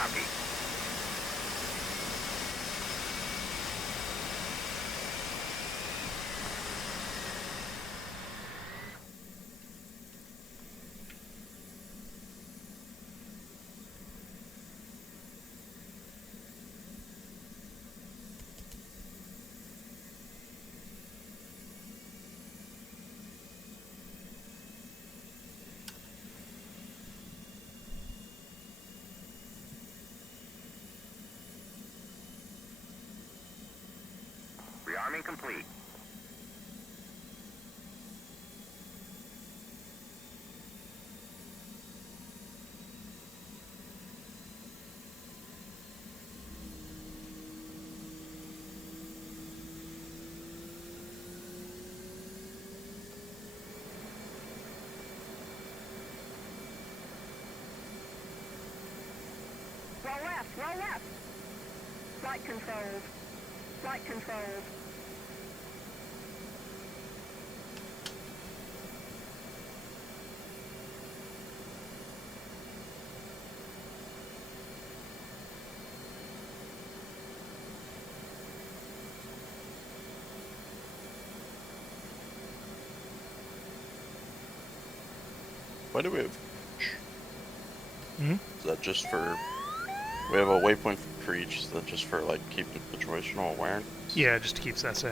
Copy. Rearming complete. Roll left, roll left. Flight controls. Flight controls. Why do we have... Hmm? Is that just for... We have a waypoint for each, is that just for, like, keeping situational awareness? Yeah, it just keeps SA.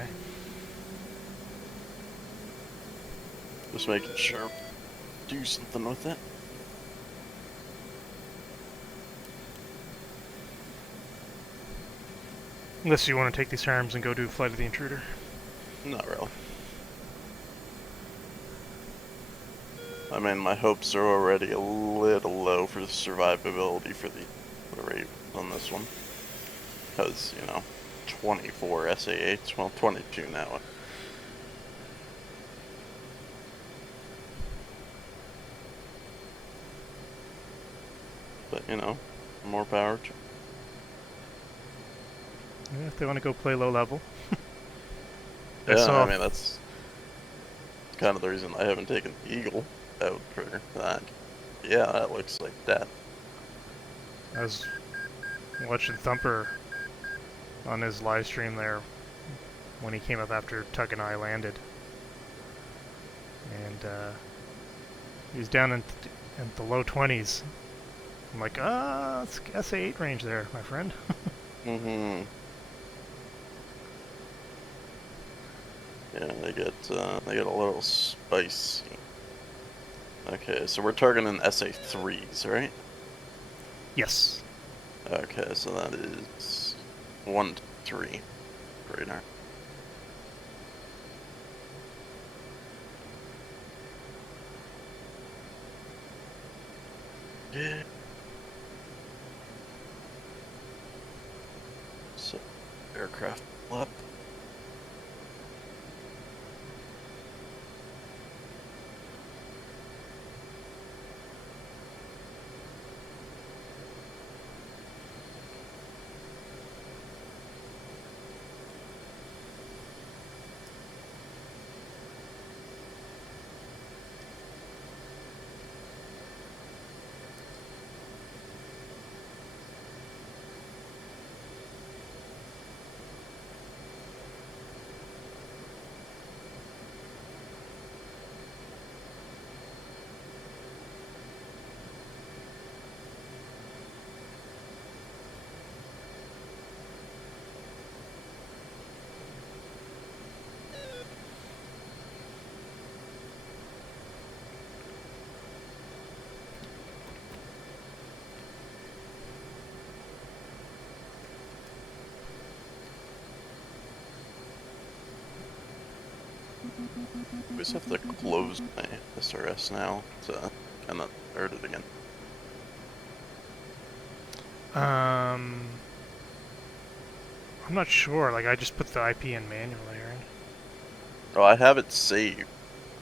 Just making sure. Do something with it. Unless you want to take these arms and go do Flight of the Intruder. Not really. I mean, my hopes are already a little low for the survivability for the rate on this one. Because, you know, 24 SA8s, well, 22 now. But, you know, more power to... Yeah, if they want to go play low level. Yeah, I mean, that's kind of the reason I haven't taken Eagle out for that. Yeah, that looks like that. I was watching Thumper on his live stream there when he came up after Tug and I landed. And he was down in the low 20s. I'm like, it's SA8 range there, my friend. Mm-hmm. Yeah, they get a little spicy. Okay, so we're targeting SA3s, right? Yes. Okay, so that is 1 to 3 radar. Yeah. So, aircraft up. We just have to close my SRS now to kind of start it again. I'm not sure. Like, I just put the IP in manually, right? Oh, I have it saved.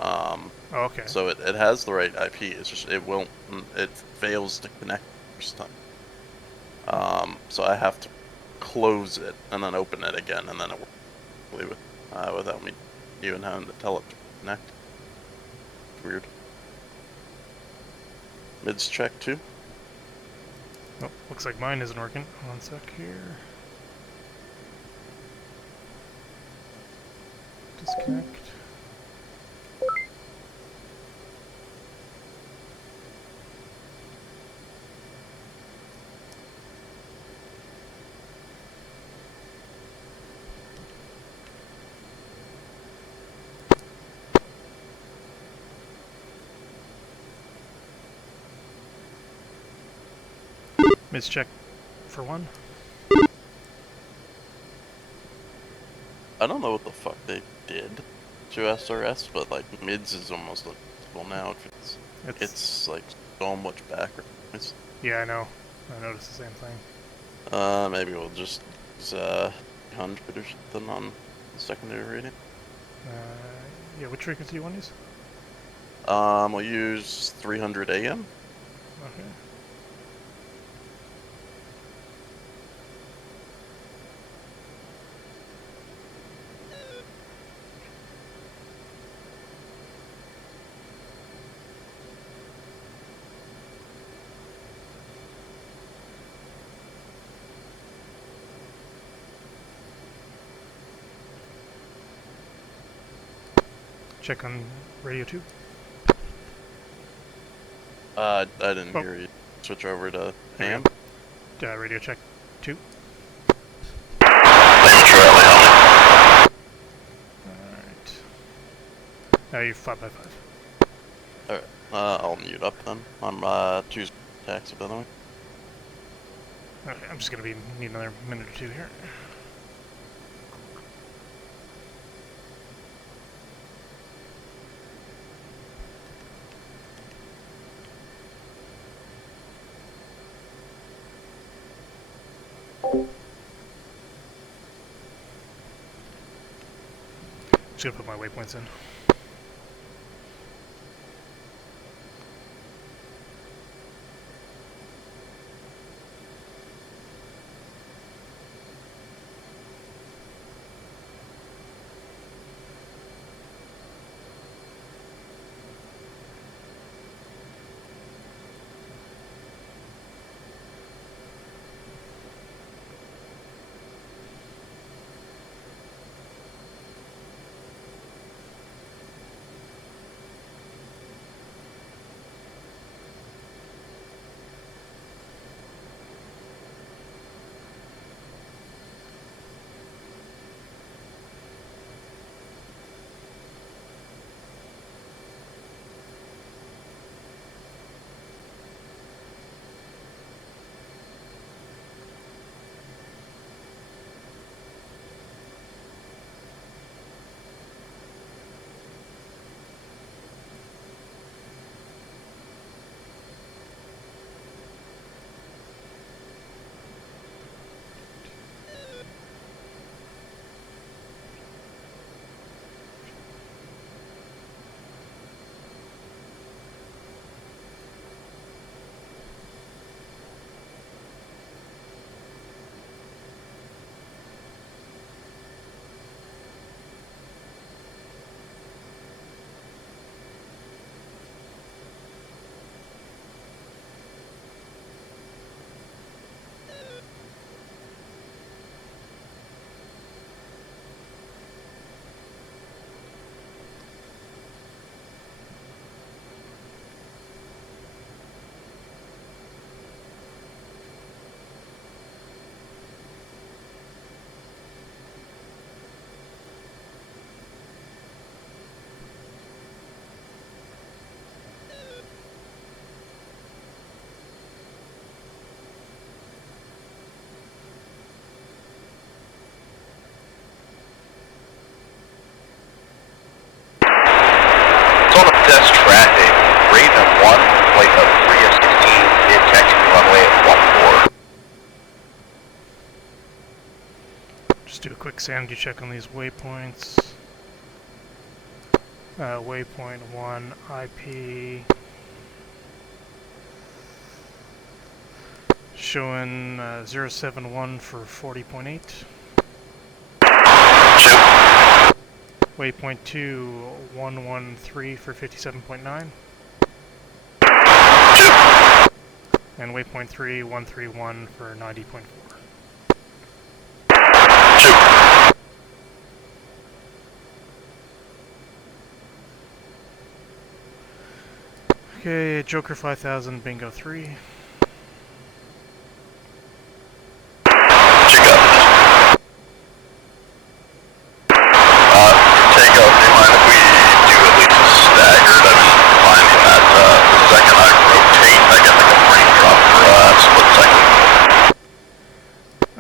Oh, okay. So it has the right IP. It's just it won't. It fails to connect first time. So I have to close it and then open it again, and then it will without me even having to tell it to connect. Weird. Mids check too. Oh, looks like mine isn't working. One sec here. Disconnect. Mischeck for 1. I don't know what the fuck they did to SRS, but like mids is almost impossible now. It's like so much backwards. Yeah, I know. I noticed the same thing. Maybe we'll just use 100 or something on the secondary rating. Yeah, which frequency do you want to use? We'll use 300 AM. Okay. Check on radio 2. I didn't hear you. Switch over to AM. Radio check 2. Alright. Now you're 5x5. Alright. I'll mute up then. I'm choosing taxi by the way. Okay, I'm just gonna need another minute or two here. Just gonna put my waypoints in. Test traffic, Raven 1, flight of 3 of 16, mid taxi runway at 14. Just do a quick sanity check on these waypoints. Waypoint 1, IP. Showing 071 for 40.8. Waypoint 2, 113 for 57.9. And waypoint 3, 131 for 90.4. Okay, Joker 5000, Bingo 3. Takeoff, do you mind if we do at least a staggered? I've been finding that the second I rotate, I get like a frame drop for a split second.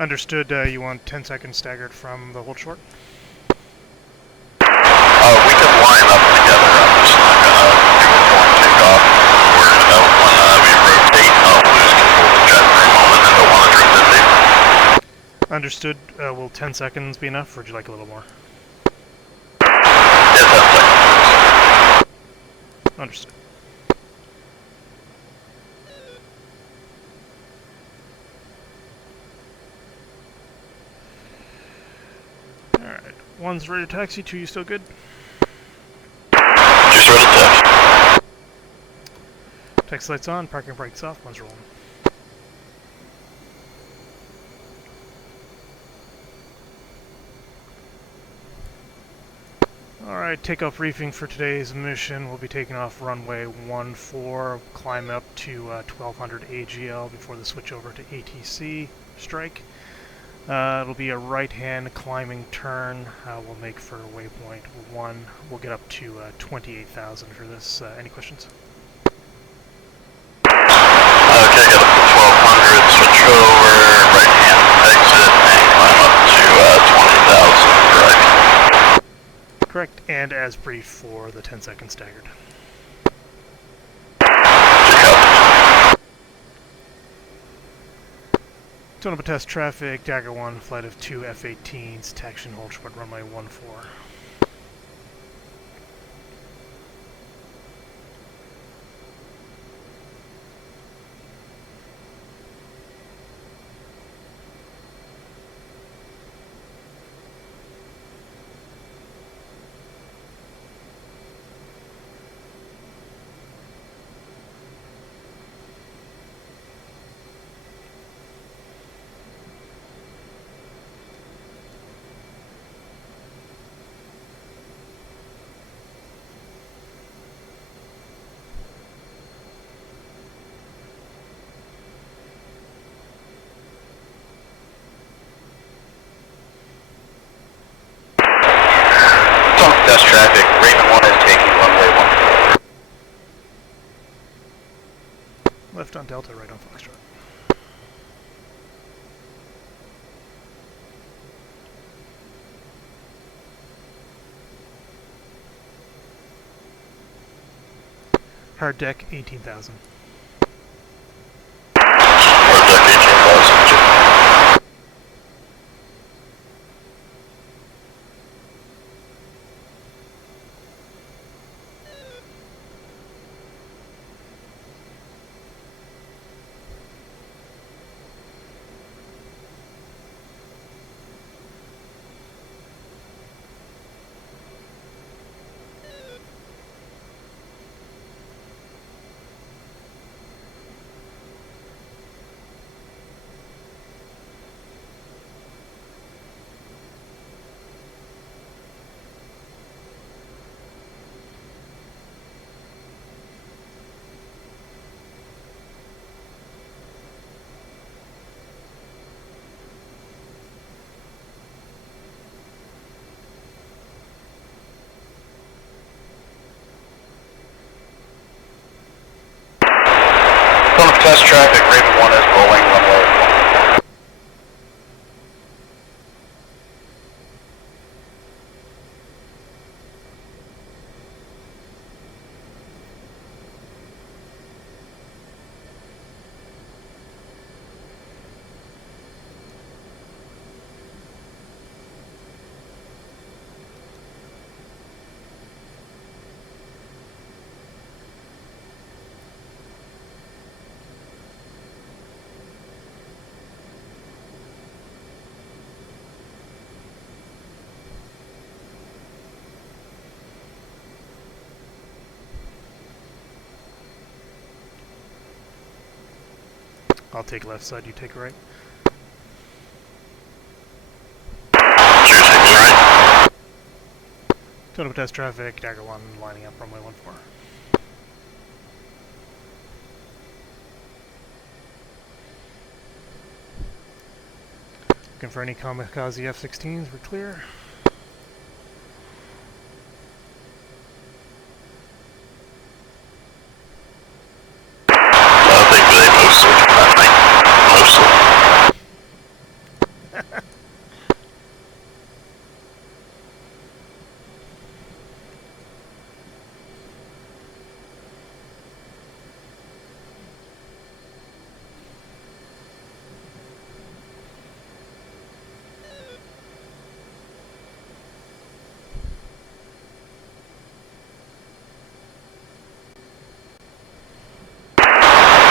Understood, you want 10 seconds staggered from the hold short? We could line up together. I'm just not gonna do a full takeoff. Worried about when we rotate, I'll lose control of the jet for a moment and don't want to drift in deep. Understood, will 10 seconds be enough, or would you like a little more? Yeah, 10 seconds. Understood. Alright, 1's ready to taxi, 2, you still good? Just ready to taxi. Taxi lights on, parking brakes off, 1's rolling. Alright, takeoff briefing for today's mission. We'll be taking off runway 14, climb up to 1200 AGL before the switch over to ATC strike. It'll be a right-hand climbing turn. We'll make for waypoint 1. We'll get up to 28,000 for this. Any questions? Okay, got up to 1200, switch over, right hand exit, and climb up to 20,000 for IP. Correct, and as briefed for the 10 seconds staggered. Tone up a test traffic, Dagger1, flight of 2 F-18s, taxi and hold short runway 14. Test traffic, Raven 1 is taking runway 14. Left on Delta, right on Foxtrot. Hard deck, 18,000. Hard deck 18,000. Test traffic, Raven 1 is rolling runway 14. I'll take left side, you take right. Sure, take me right. Total test traffic, Dagger1 lining up runway 14. Looking for any kamikaze F-16s, we're clear. I think they mostly do that thing. Mostly.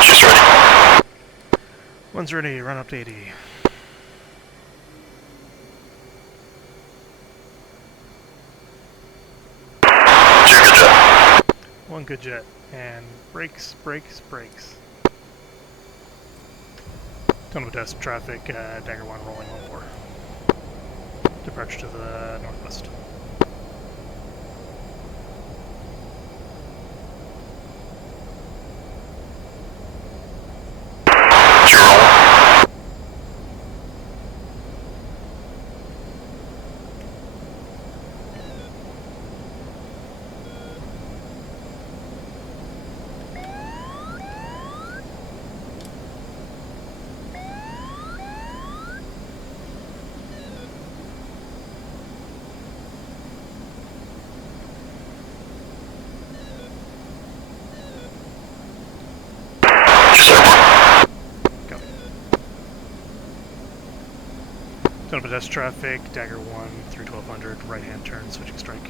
She's ready. One's ready, run up to 80. Two good job. One good jet. And brakes, brakes, brakes. Total test traffic, Dagger1 rolling 14. Departure to the northwest. Two roll. Just airborne. Go. Total test traffic, Dagger1 through 1200, right hand turn, switching strike.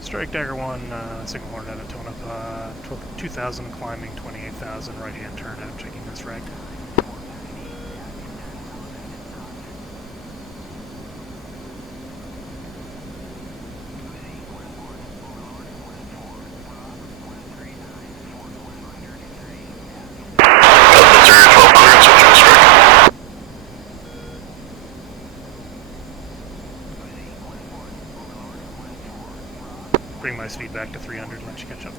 Strike Dagger1, signal horn out of tone up 2000, climbing 28,000, right hand turn out, checking this rag. Delta 1200, switching strike. Bring my speed back to 300, let you catch up.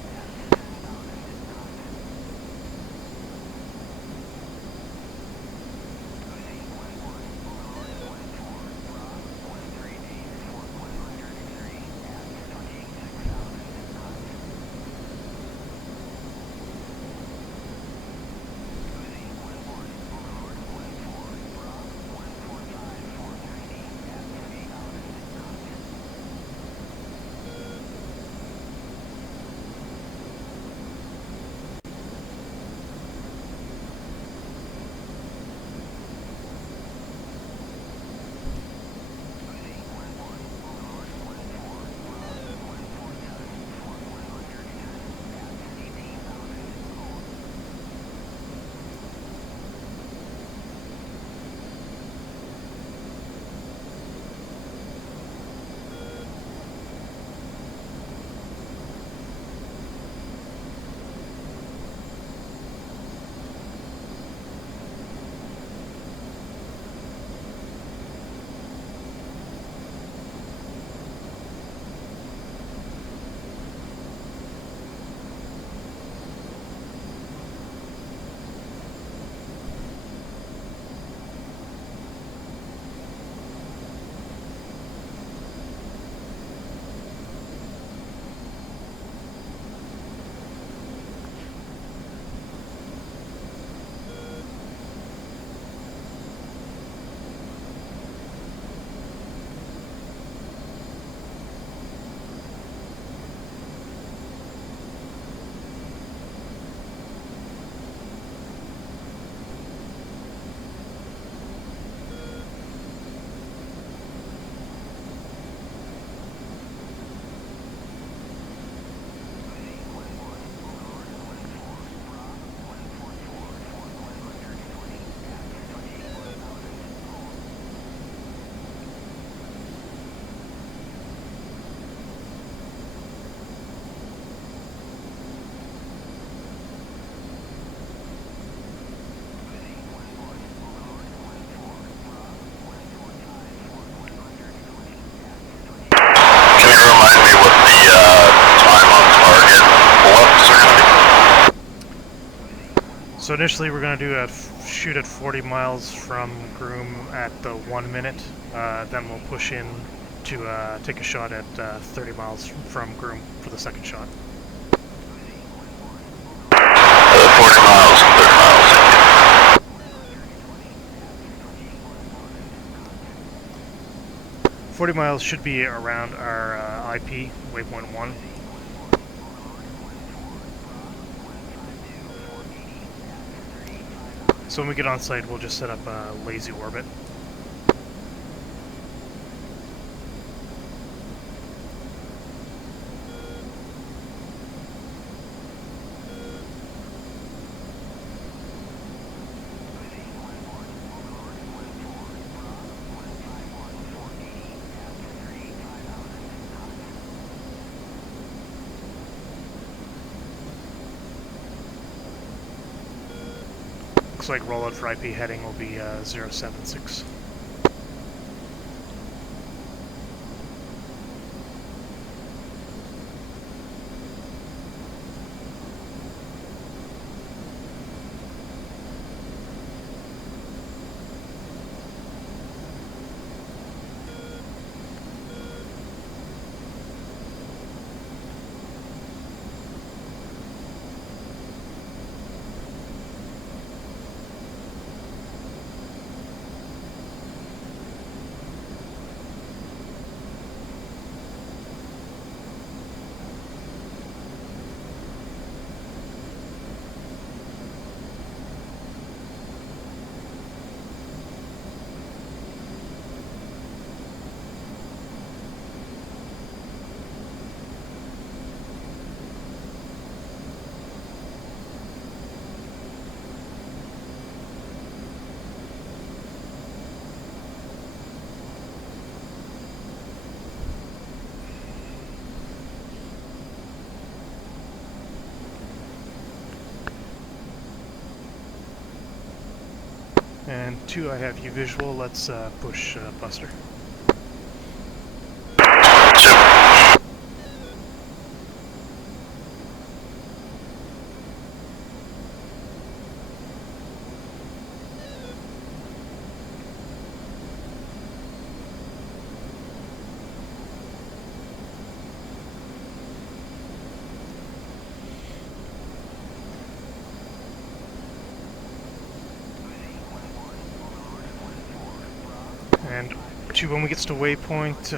So initially we're going to do a shoot at 40 miles from Groom at the 1 minute. Then we'll push in to take a shot at 30 miles from Groom for the second shot. 40 miles and 30 miles. 40 miles should be around our IP, waypoint 1. So when we get on site, we'll just set up a lazy orbit. Looks like rollout for IP heading will be 076. And 2, I have you visual. Let's push Buster. 2. And 2, when we get to waypoint,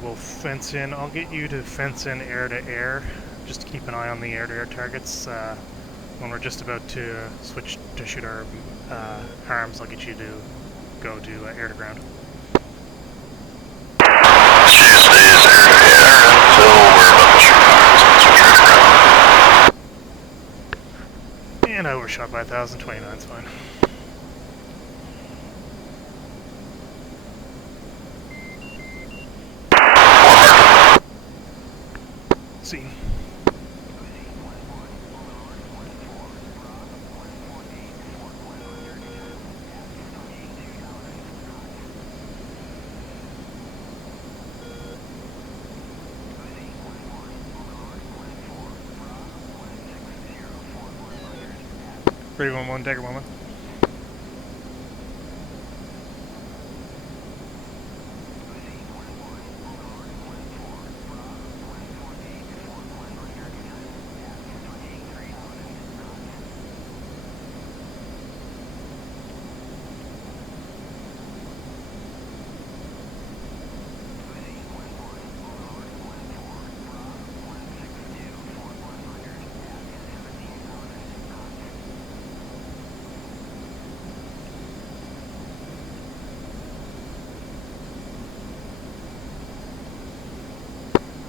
we'll fence in. I'll get you to fence in air to air, just to keep an eye on the air to air targets. When we're just about to switch to shoot our harms, I'll get you to go to air to ground. She stays air to air until we're about to shoot harms and switch air to ground. And I overshot by 1,029, it's fine. Scene. Dagger1-1, Dagger1-1.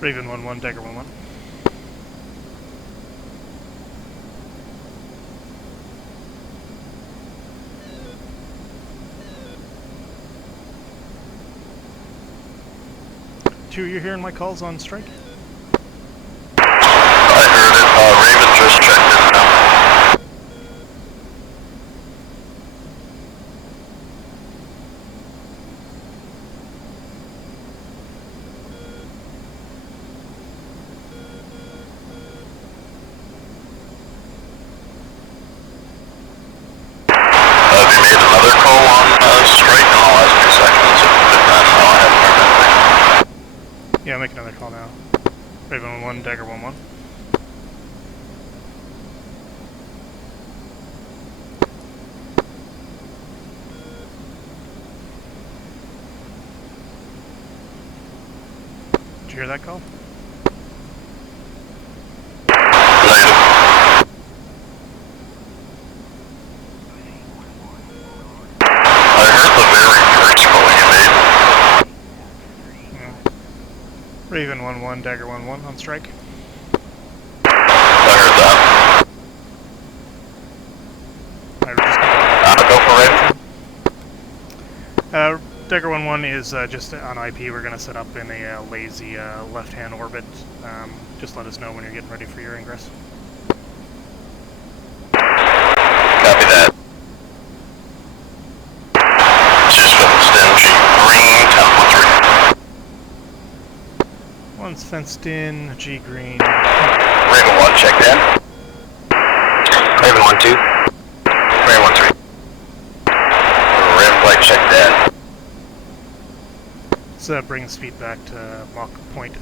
Raven-1-1, Dagger1-1. Two, you're hearing my calls on strike? I heard it. Raven just checked in now. Strike in the last 2 seconds, if not, no, I haven't heard anything. Yeah, make another call now. Raven-1-1, Dagger-1-1. Did you hear that call? Negative. I heard the very first call you made. Yeah. Raven-1-1, Dagger-1-1 on strike. I heard that. I just Go for Raven. Dagger1-1 is just on IP. We're going to set up in a lazy left-hand orbit. Just let us know when you're getting ready for your ingress. Copy that. Just fenced in, G green, 10-3. One's fenced in, G green. Raven-1 checked in. Raven-1-2. Raven-1-3. Raven-Flight checked in. Let's bring speed back to Mach .80.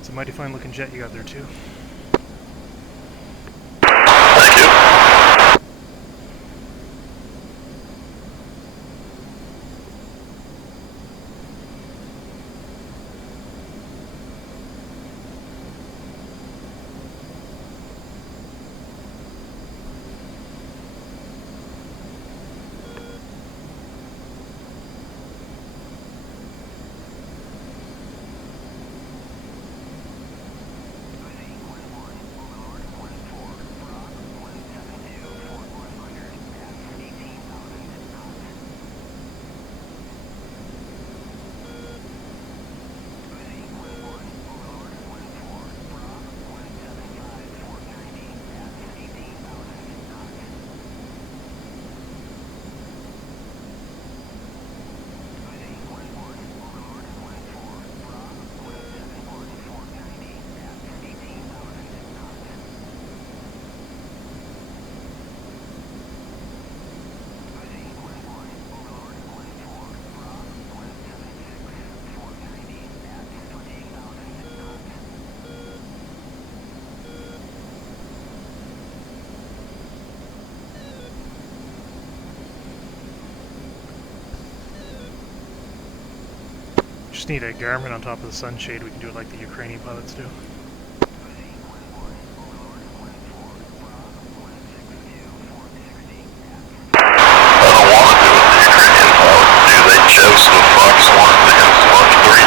It's a mighty fine looking jet you got there too. Thank you. Just need a Garmin on top of the sunshade. We can do it like the Ukrainian pilots do. I don't want to do what the Ukrainian pilots do. They chose the Fox 1 against Launch 3.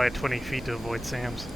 fly at 20 feet to avoid SAMs.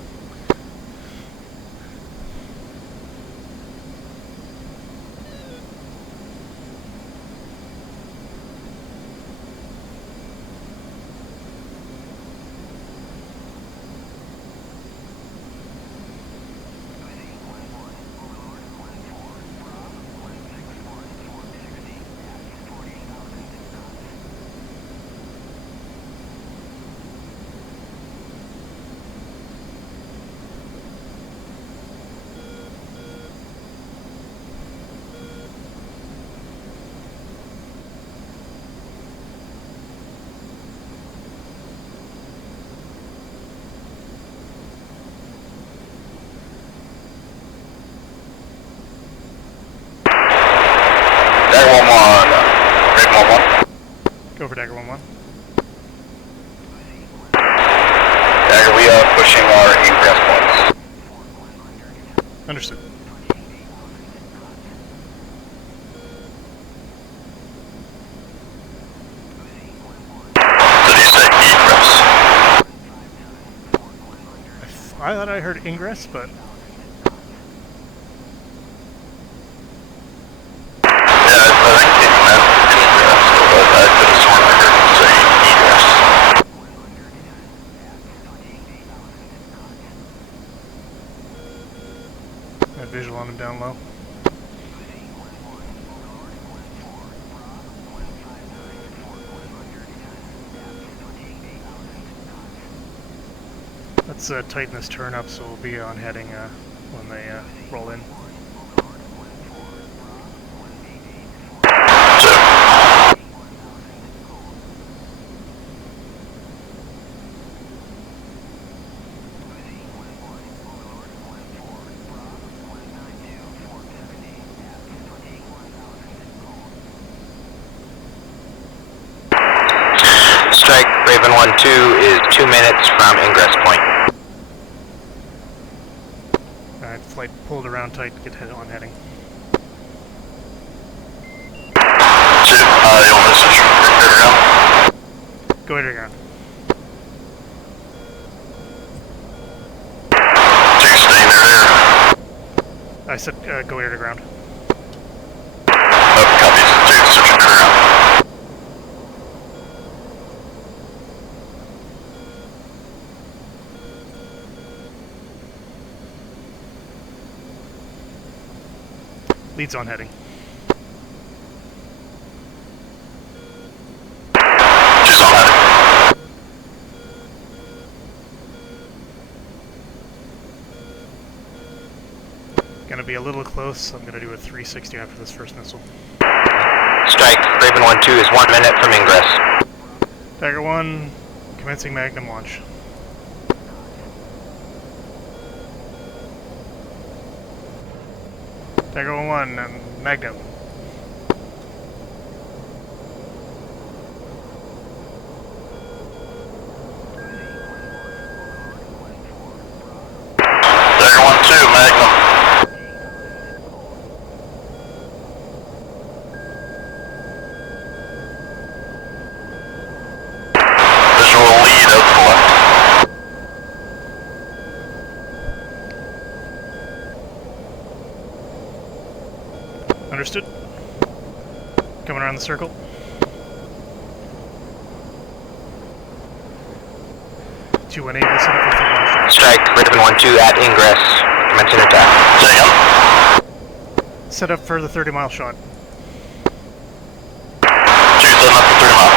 Go for Dagger1-1. Dagger, we are pushing our egress points. Understood. Did he say egress? I thought I heard ingress, but visual on him down low. Let's tighten this turn up so we'll be on heading when they roll in. Strike, Raven 1-2 is 2 minutes from ingress point. Alright, flight pulled around tight, get on heading. You'll message around. Go ahead again. Two staying there. I said go air to ground. Copies. Two switching around. Leads on heading. She's on heading. Gonna be a little close. I'm gonna do a 360 after this first missile. Strike, Raven 1-2 is 1 minute from ingress. Dagger1, commencing Magnum launch. Dagger1-1 and Magnum. Dagger 1-2, Magnum. Visual lead out to the left. Understood. Coming around the circle. (218) will set up for 3 mile shot. Strike, Raven 1-2 at ingress. Commencing attack. Say again. Set up for the 30-mile shot. Two setting up for 30 mile.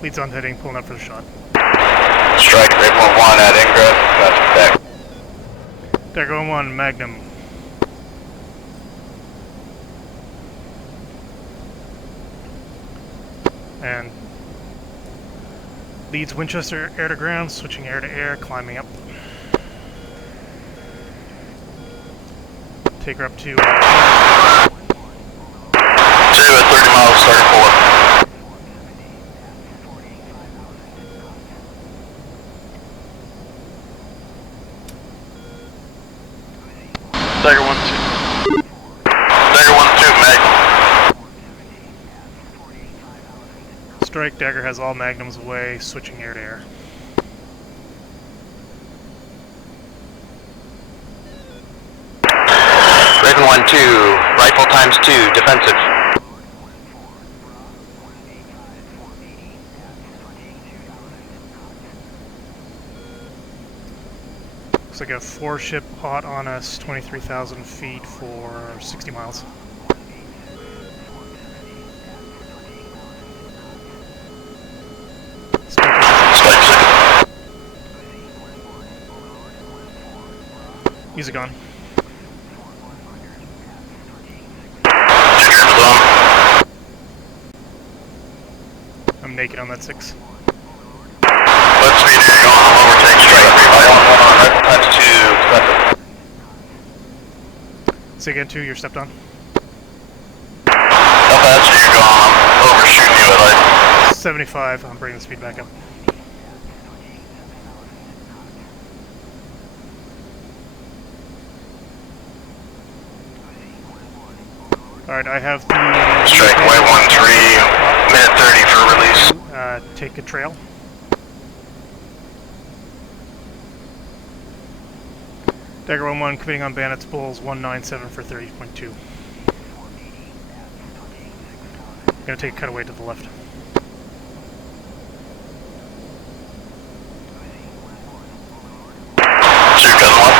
Leads on heading, pulling up for the shot. Strike, Raven 1-1 at ingress. That's back. Dagger1-1, Magnum. And leads Winchester air to ground, switching air to air, climbing up. Take her up to Strike, Dagger has all magnums away, switching air to air. Raven 1-2, rifle times 2, defensive. Looks like a 4-ship hot on us, 23,000 feet for 60 miles. Use a gun. I'm naked on that 6. Let's speed here, going on overtake straight. Rifle times 2, Say again, 2, you're stepped on. Apache, you're going, I'm overshooting you at 75, I'm bringing the speed back up. Alright, I have the... Strike, way 1-3, minute 30 for release. Take a trail. Dagger1-1 committing on bandits, bulls 197 for 30.2. Gonna take a cutaway to the left. Shoot gun 1.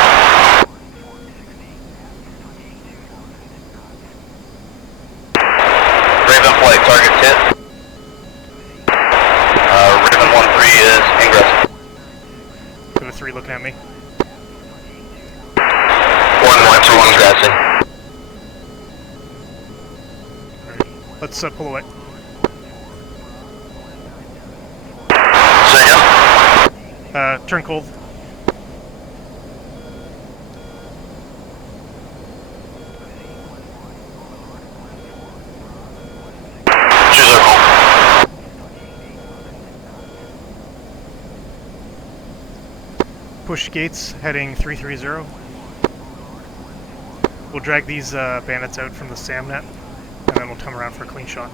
Raven flight, target hit. Raven 1-3 is ingress. We have a 3 looking at me. 1-1-2, ingressing. Let's pull away. Say again? Turn cold. Choose our home. Push gates, heading 330. We'll drag these bandits out from the SAM net, and then we'll come around for a clean shot.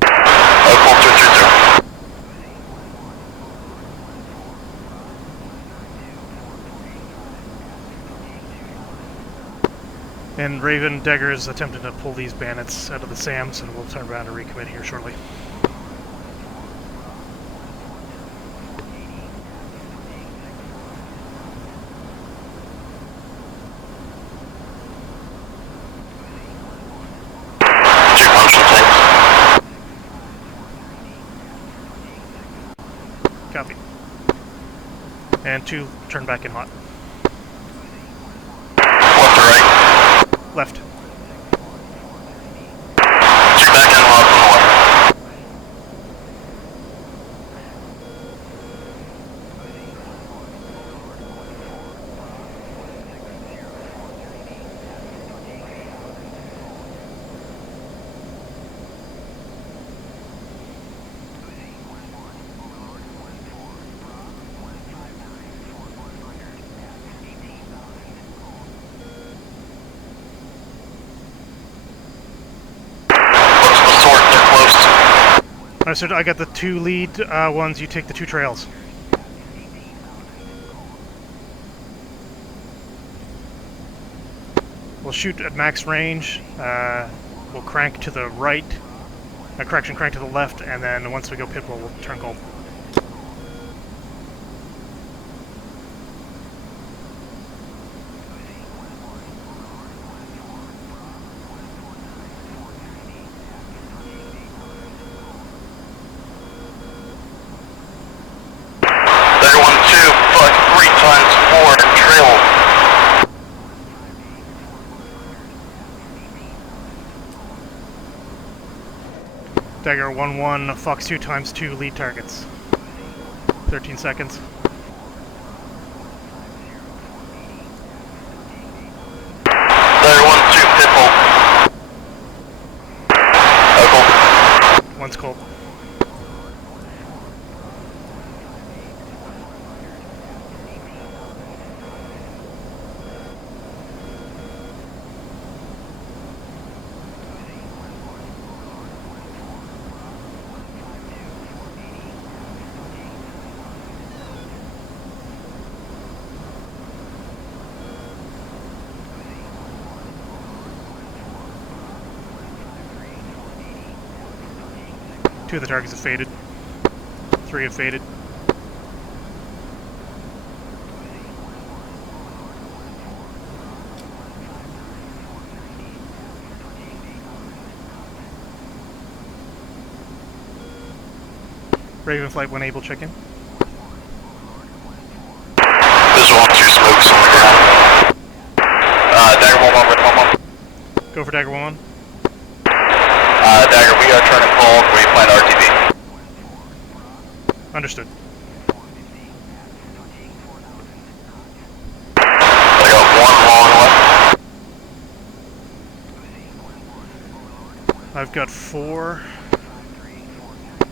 Cool 230. And Raven, Dagger is attempting to pull these bandits out of the SAMs, and we'll turn around and recommit here shortly. Copy. And 2, turn back in hot. Left to right. Left. 2 back in left from the left. So I got the 2 lead ones, you take the 2 trails. We'll shoot at max range, we'll crank to the right, correction, crank to the left, and then once we go pit bull, we'll turn cold. Dagger 1-2, fuck 3 times 4, trail. Dagger1-1, Fox 2 times 2 lead targets. 13 seconds. Dagger 1-2, pit bull. Cool. One's cold. Two of the targets have faded. 3 have faded. Raven Flight 1 able check in. Visual on 2 smokes on the ground. Dagger 1-1 with 1-1. Go for Dagger1-1. Dagger, we are turning cold. We find RTB. Understood. I got 1 long left. I've got 4.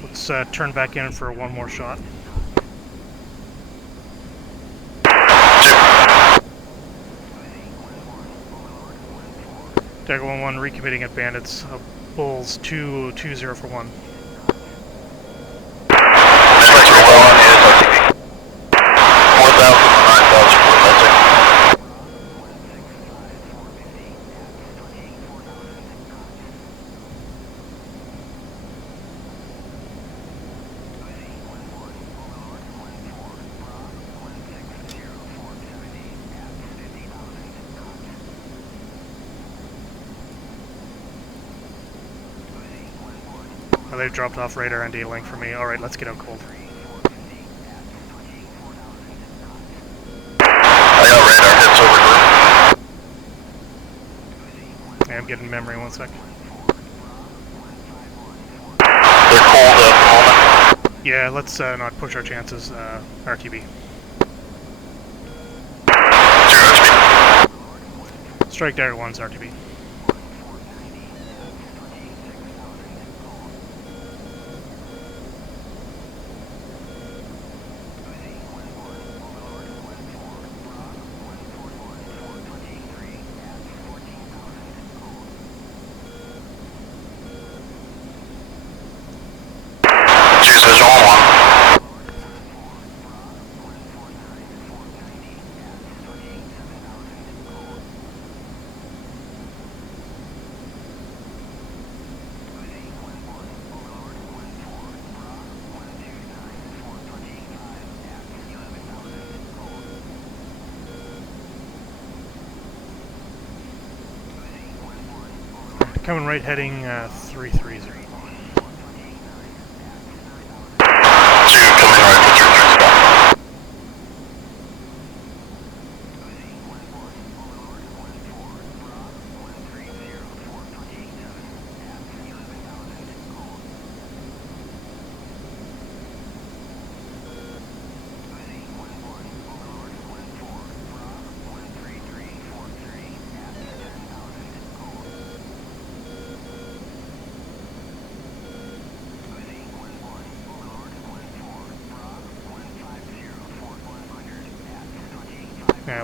Let's turn back in for one more shot. 2. Dagger1-1 recommitting at bandits. Bulls 2-0 for 1. Striker 1 is RTB. 4,000 and 9,000 for melting. Oh, they've dropped off radar and data link for me. Alright, let's get out cold. I got radar hits over Groom. Yeah, I'm getting memory, 1 sec. They're cold at the moment. Yeah, let's not push our chances. RTB. 0 HP. Strike Dagger1's RTB. Choose visual on 1. Coming right, heading 330. 2 coming right for 330 spot.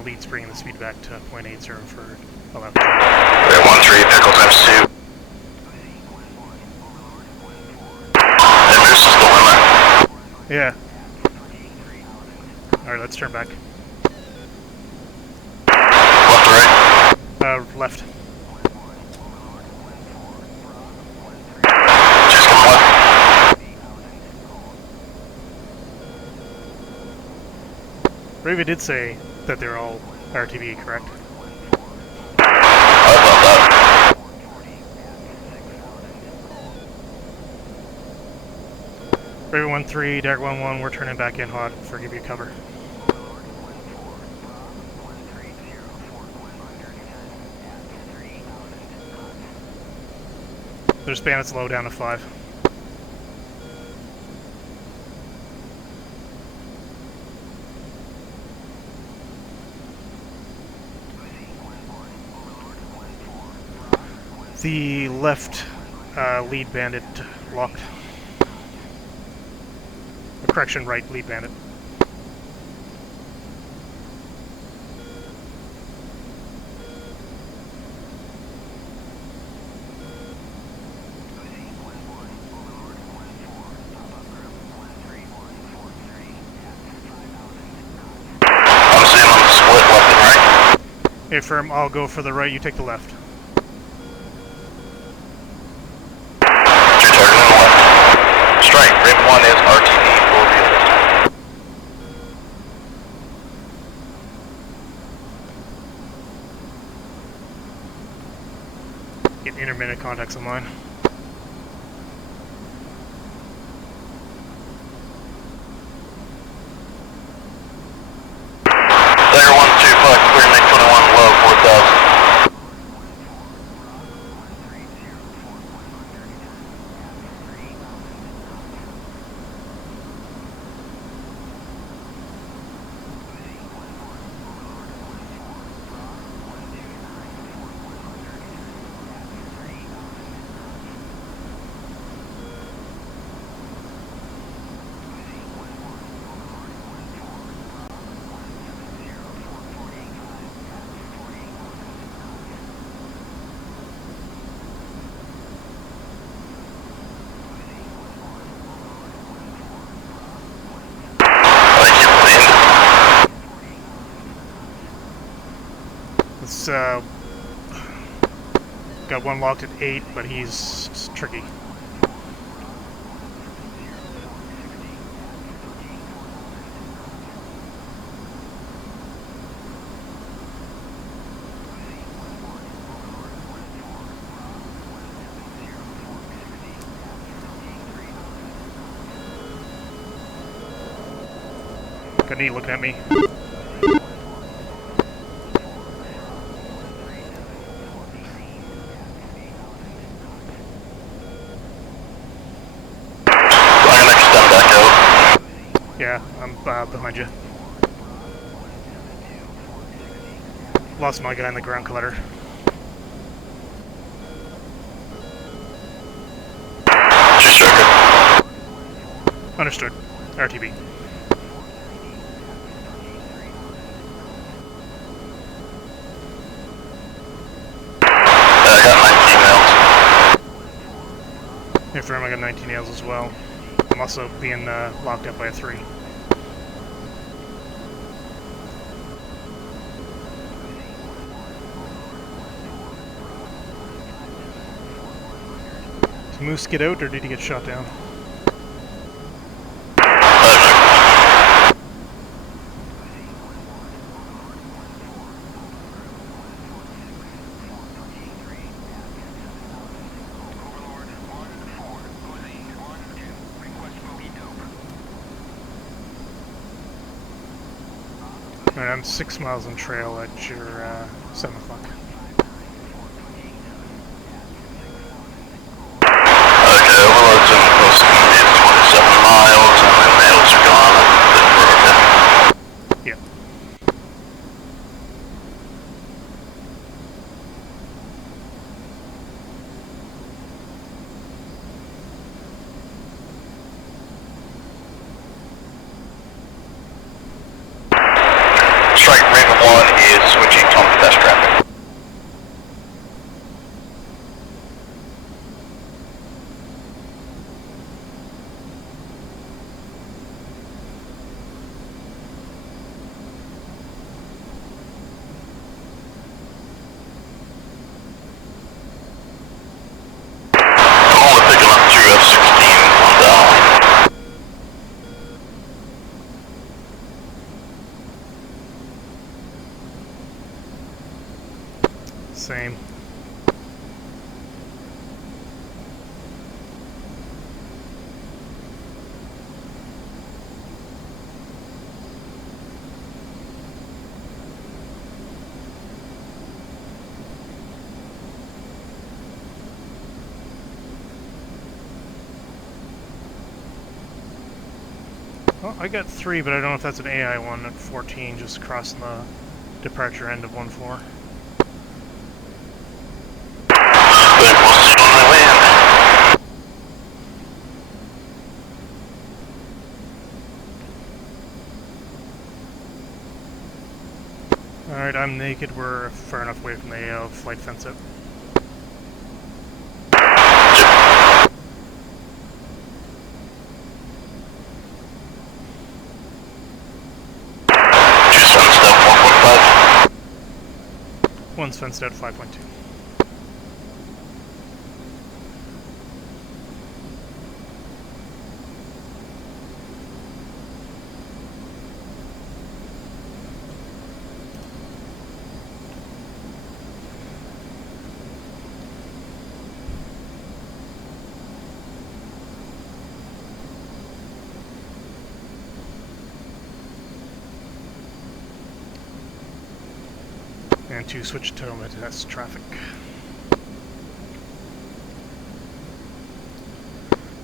Lead's bringing the speed back to 0.80 for 11. They're 1-3, pickle times 2. And Moose is the limit. Yeah. Alright, let's turn back. Left to right. Left. Choose coming left. Raven did say that they're all RTB, correct? I thought that. Raven 1-3, Dagger1-1, we're turning back in hot for give you cover. There's bandits low down to 5. The left lead bandit locked. Correction, right lead bandit. I'm seeing them split left and right. Hey, firm, I'll go for the right, you take the left. 2 targeting left. Strike, Raven 1 is RTB for real this time. Get intermittent contacts on mine. Dagger 1, 2 flex, clear Nick 21 low, 4000. It's got one locked at 8, but he's tricky. Got an 8 looking at me. Yeah, I'm behind you. Lost my guy in the ground collider. Understood. RTB. I got 19 nails. Confirm I got 19 nails as well. I'm also being locked up by a 3. Did Moose get out or did he get shot down? Alright, I'm 6 miles on trail at your 7 o'clock. Okay, overload's in the coast is 27 miles, and then nails are gone, and we're okay. Yep. Strike, Raven 1 is switching on the best traffic. I'm only picking up 2 F-16s on down. Same. Well, I got 3, but I don't know if that's an AI one at 14, just crossing the departure end of 1-4. But we'll see when we land. Alright, I'm naked. We're far enough away from the AO. Flight fence up. Just on step 1.5. One's fenced out 5.2. turn to switch to test traffic.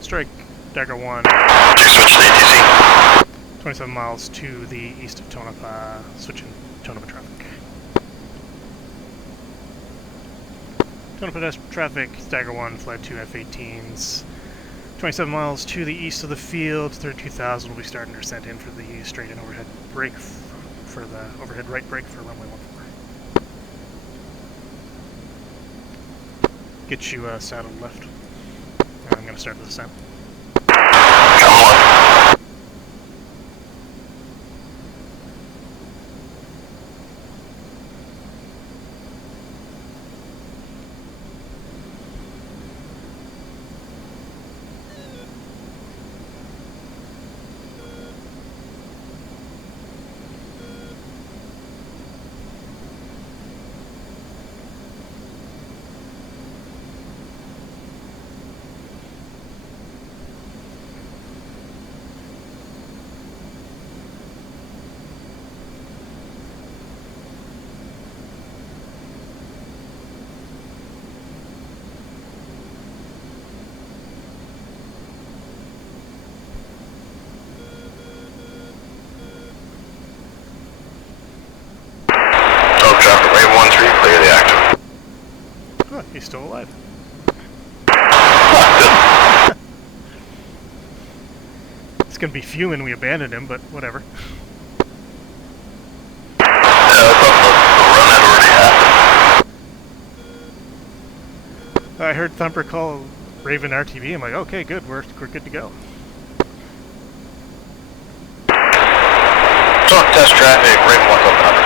Strike, Dagger 1. Switch to ATC. 27 miles to the east of Tonopah, switching Tonopah traffic. Tonopah traffic, Dagger 1, flight 2 F-18s. 27 miles to the east of the field, 32,000 will be starting to descent in for the straight-in overhead brake, for the overhead right brake for runway 14. Get you saddled left. I'm going to start the descent. Come on. Traffic wave 13, clear the active. Oh, he's still alive. It's gonna be fuming we abandoned him, but whatever. I thought the run had already happened. I heard Thumper call Raven RTB. I'm like, okay, good, we're good to go. Talk test traffic, Raven 1's open numbers.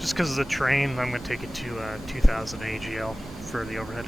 Just because of the train, I'm going to take it to 2,000 AGL for the overhead.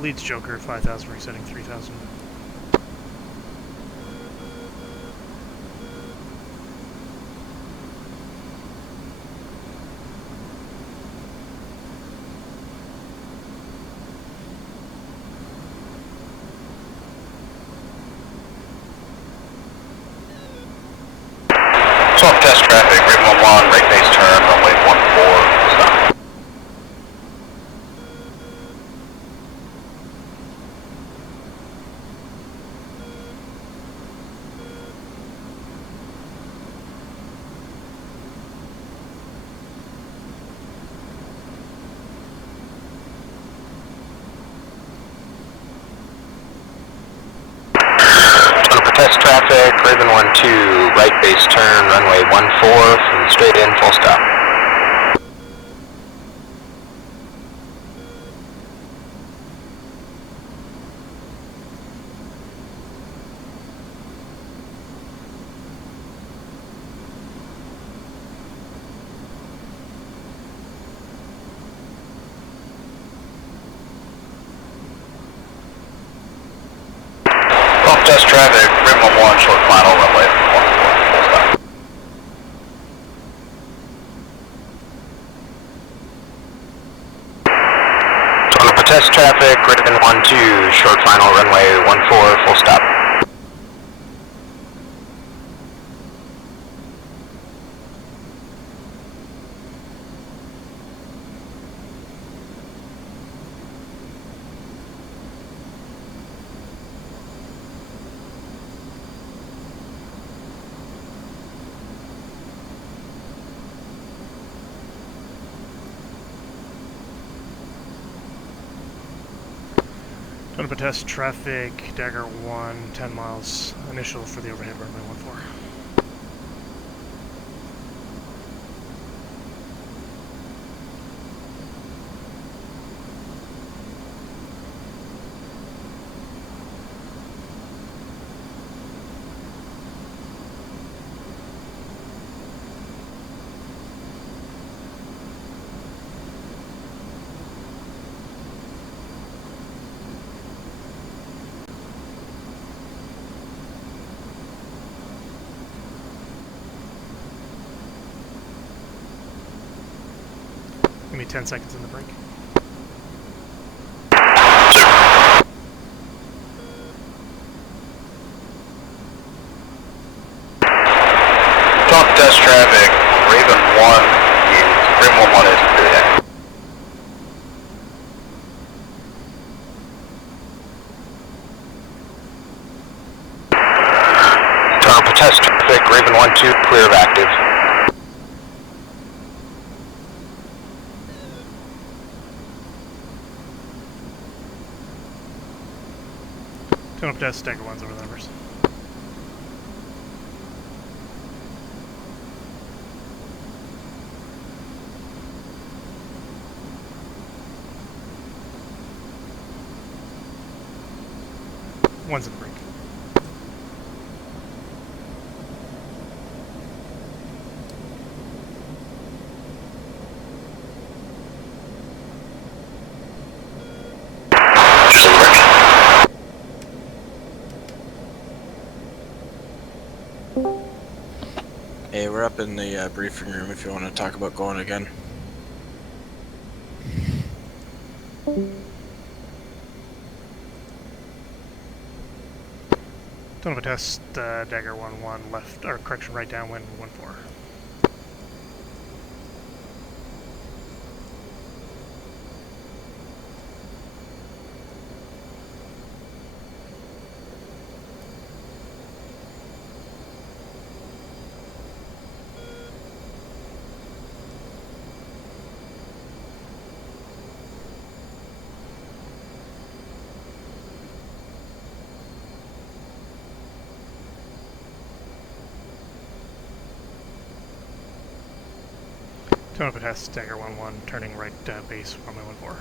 Leads Joker, 5,000, resetting 3,000. Talk test traffic, Raven 1, right base turn, runway 14, stop. Test traffic, Raven 1-2, right base turn, runway 14, from straight in, full stop. Test traffic, Raven 1, short final, runway 14, full stop. Tonopah test traffic, Raven 1-2, short final, runway 14, full stop. Going to test traffic, Dagger1, 10 miles, initial for the overhead runway 14. Give me 10 seconds in the break. Top test traffic, Raven 1, Groom 1 is clear. Top test traffic, Raven 1-2, clear of active. Tone up test, Dagger1's over the numbers. One's in the break. Just in the break. Hey, we're up in the briefing room if you want to talk about going again. Tone of a test, Dagger1-1 left, or correction, right downwind 14. Tone of a test, Dagger1-1, turning right base, runway 14.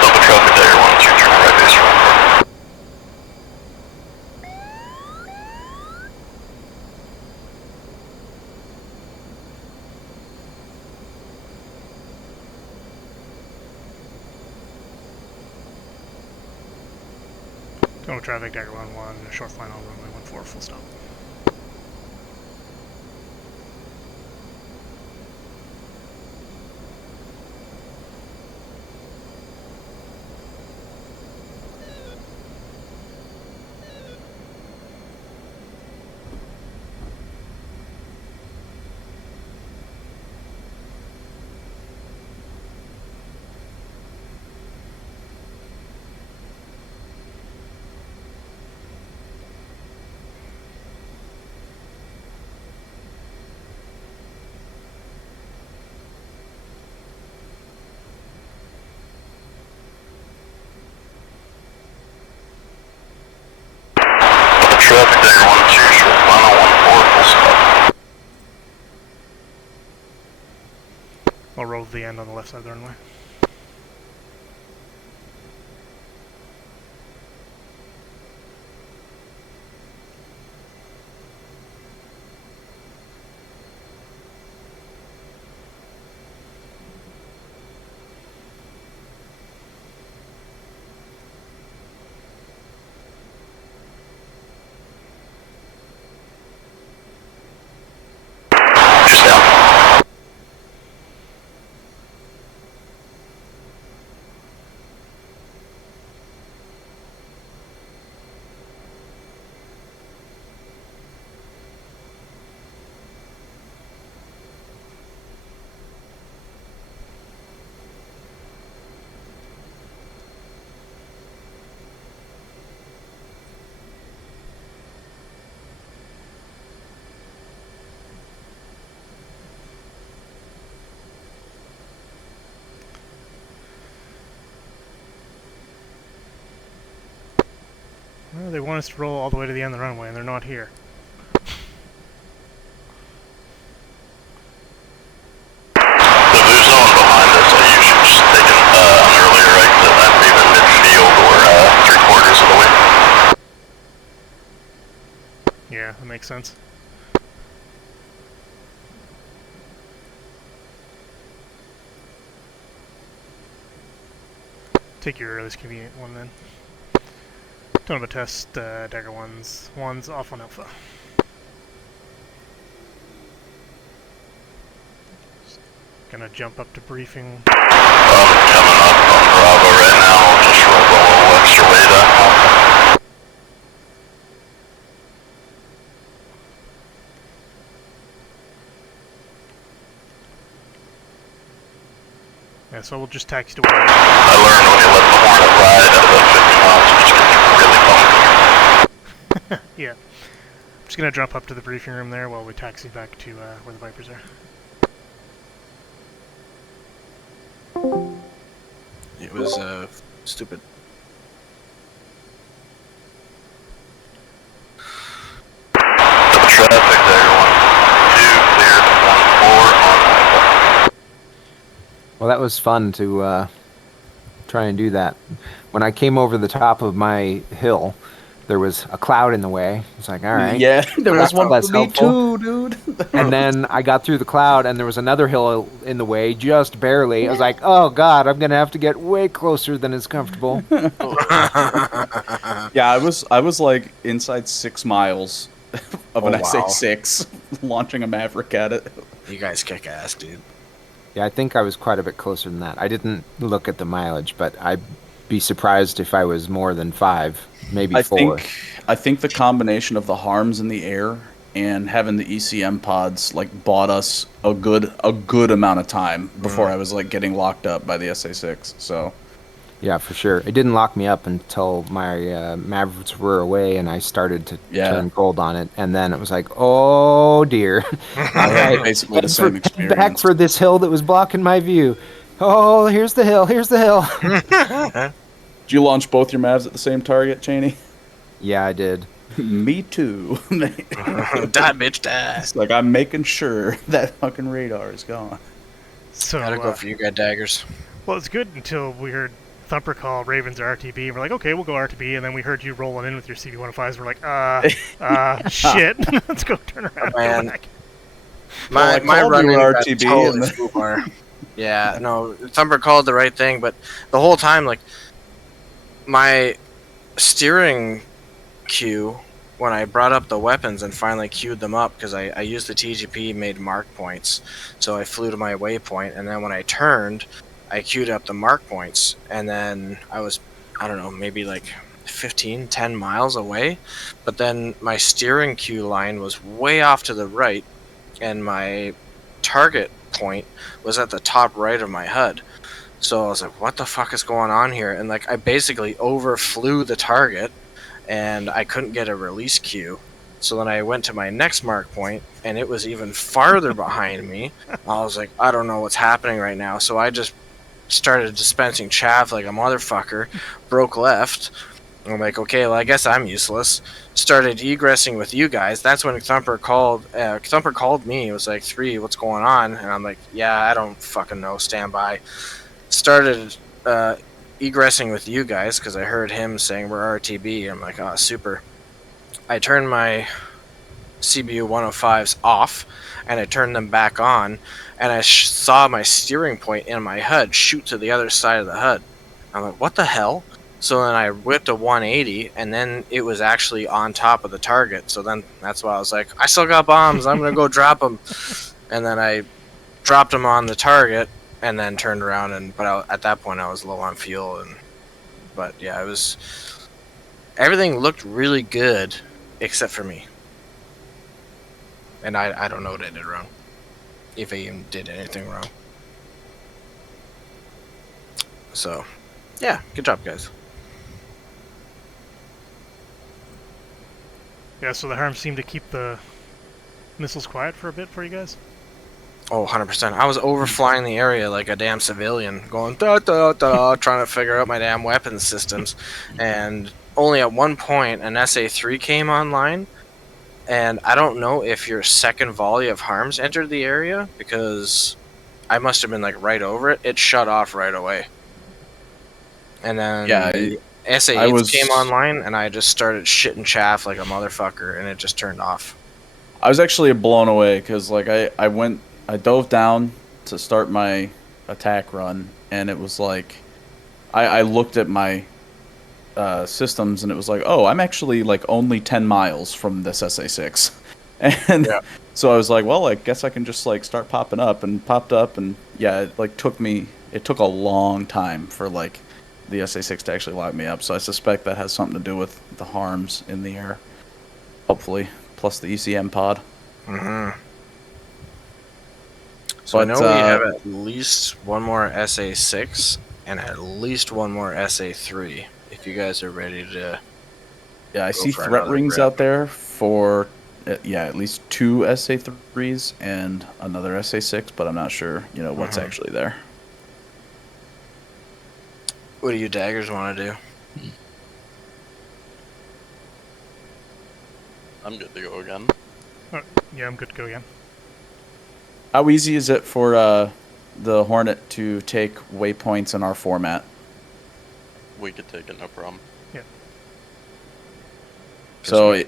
Double traffic, Dagger 1-2, turn right base runway. Tone of traffic, Dagger1-1, short final, runway 14, full stop. Traffic, Dagger 1-2, short final 14, full stop. I'll roll the end on the left side of the runway. They want us to roll all the way to the end of the runway, and they're not here. So there's no one behind us, so you should just take an earlier exit, that's either midfield or 3/4 of the way. Yeah, that makes sense. Take your earliest convenient one then. Don't have a test, Dagger1's off on Alpha. Gonna jump up to briefing. Coming up on Bravo right now, I'll just roll a little extra way down. Yeah, so we'll just taxi to where. I learned when you let the Hornet ride at about 50 miles, it just gets really funky. Yeah. I'm just gonna jump up to the briefing room there while we taxi back to where the Vipers are. It was stupid. Double traffic, Dagger 1-2, cleared 1-4 on. Well, that was fun to try and do that. When I came over the top of my hill, there was a cloud in the way. It's like, all right. Yeah, there was one less for me helpful. too, dude. And then I got through the cloud, and there was another hill in the way, just barely. I was like, oh, God, I'm going to have to get way closer than is comfortable. Yeah, I was like inside 6 miles of an Oh, wow. SA-6, launching a Maverick at it. You guys kick ass, dude. Yeah, I think I was quite a bit closer than that. I didn't look at the mileage, but I'd be surprised if I was more than 5, maybe 4. I think the combination of the harms in the air and having the ECM pods like bought us a good amount of time before I was like getting locked up by the SA-6. So Yeah, for sure. It didn't lock me up until my Mavericks were away and I started to turn cold on it. And then it was like, oh, dear. All right, basically the same experience. back for this hill that was blocking my view. Oh, here's the hill. Here's the hill. Did you launch both your Mavs at the same target, Cheney? Yeah, I did. Me too. Die, bitch, die. It's like I'm making sure that fucking radar is gone. So, Gotta go for you guys, daggers. well, it's good until we heard Thumper call Ravens or RTB, and we're like, okay, we'll go RTB, and then we heard you rolling in with your CB-105s, we're like, shit, let's go turn around and go back. Well, I My called run-in you got RTB totally and flew bar. Yeah, no, Thumper called the right thing, but the whole time, like, my steering cue, when I brought up the weapons and finally queued them up, because I used the TGP, made mark points, so I flew to my waypoint, and then when I turned, I queued up the mark points, and then I was, I don't know, maybe like 10 miles away, but then my steering cue line was way off to the right, and my target point was at the top right of my HUD. So I was like, what the fuck is going on here? And like, I basically overflew the target, and I couldn't get a release cue. So then I went to my next mark point, and it was even farther behind me. I was like, I don't know what's happening right now. So I just started dispensing chaff like a motherfucker, broke left. I'm like, okay, well, I guess I'm useless. Started egressing with you guys. That's when Thumper called. Thumper called me. It was like, 3, what's going on? And I'm like, yeah, I don't fucking know. Stand by. Started egressing with you guys because I heard him saying we're RTB. I'm like, oh, super. I turned my CBU-105s off, and I turned them back on, and I saw my steering point in my HUD shoot to the other side of the HUD. I'm like, what the hell? So then I whipped a 180, and then it was actually on top of the target. So then that's why I was like, I still got bombs. I'm going to go drop them. And then I dropped them on the target, and then turned around. But at that point, I was low on fuel. But yeah, it was... Everything looked really good, except for me. And I don't know what I did wrong. If I even did anything wrong. So, yeah, good job, guys. Yeah, so the harm seemed to keep the missiles quiet for a bit for you guys? Oh, 100%. I was overflying the area like a damn civilian, going da-da-da, trying to figure out my damn weapons systems. And only at one point an SA3 came online, and I don't know if your second volley of harms entered the area, because I must have been like right over it. It shut off right away. And then Yeah, the I SA8s was came online, and I just started shitting chaff like a motherfucker, and it just turned off. I was actually blown away because like I dove down to start my attack run, and it was like I looked at my systems, and it was like, oh, I'm actually like only 10 miles from this SA6, and Yeah. so I was like, well, I guess I can just like start popping up, and popped up, and yeah, it took a long time for like the SA6 to actually lock me up. So I suspect that has something to do with the harms in the air, hopefully, plus the ECM pod. Mm-hmm. So I But, know we have at least one more SA6 and at least one more SA3. If you guys are ready to, Yeah, I go see for threat another rings grab. out there for at least 2 SA3s and another SA6, but I'm not sure, what's Mhm. actually there. What do you daggers want to do? I'm good to go again. Yeah, I'm good to go again. How easy is it for the Hornet to take waypoints in our format? We could take it, no problem. So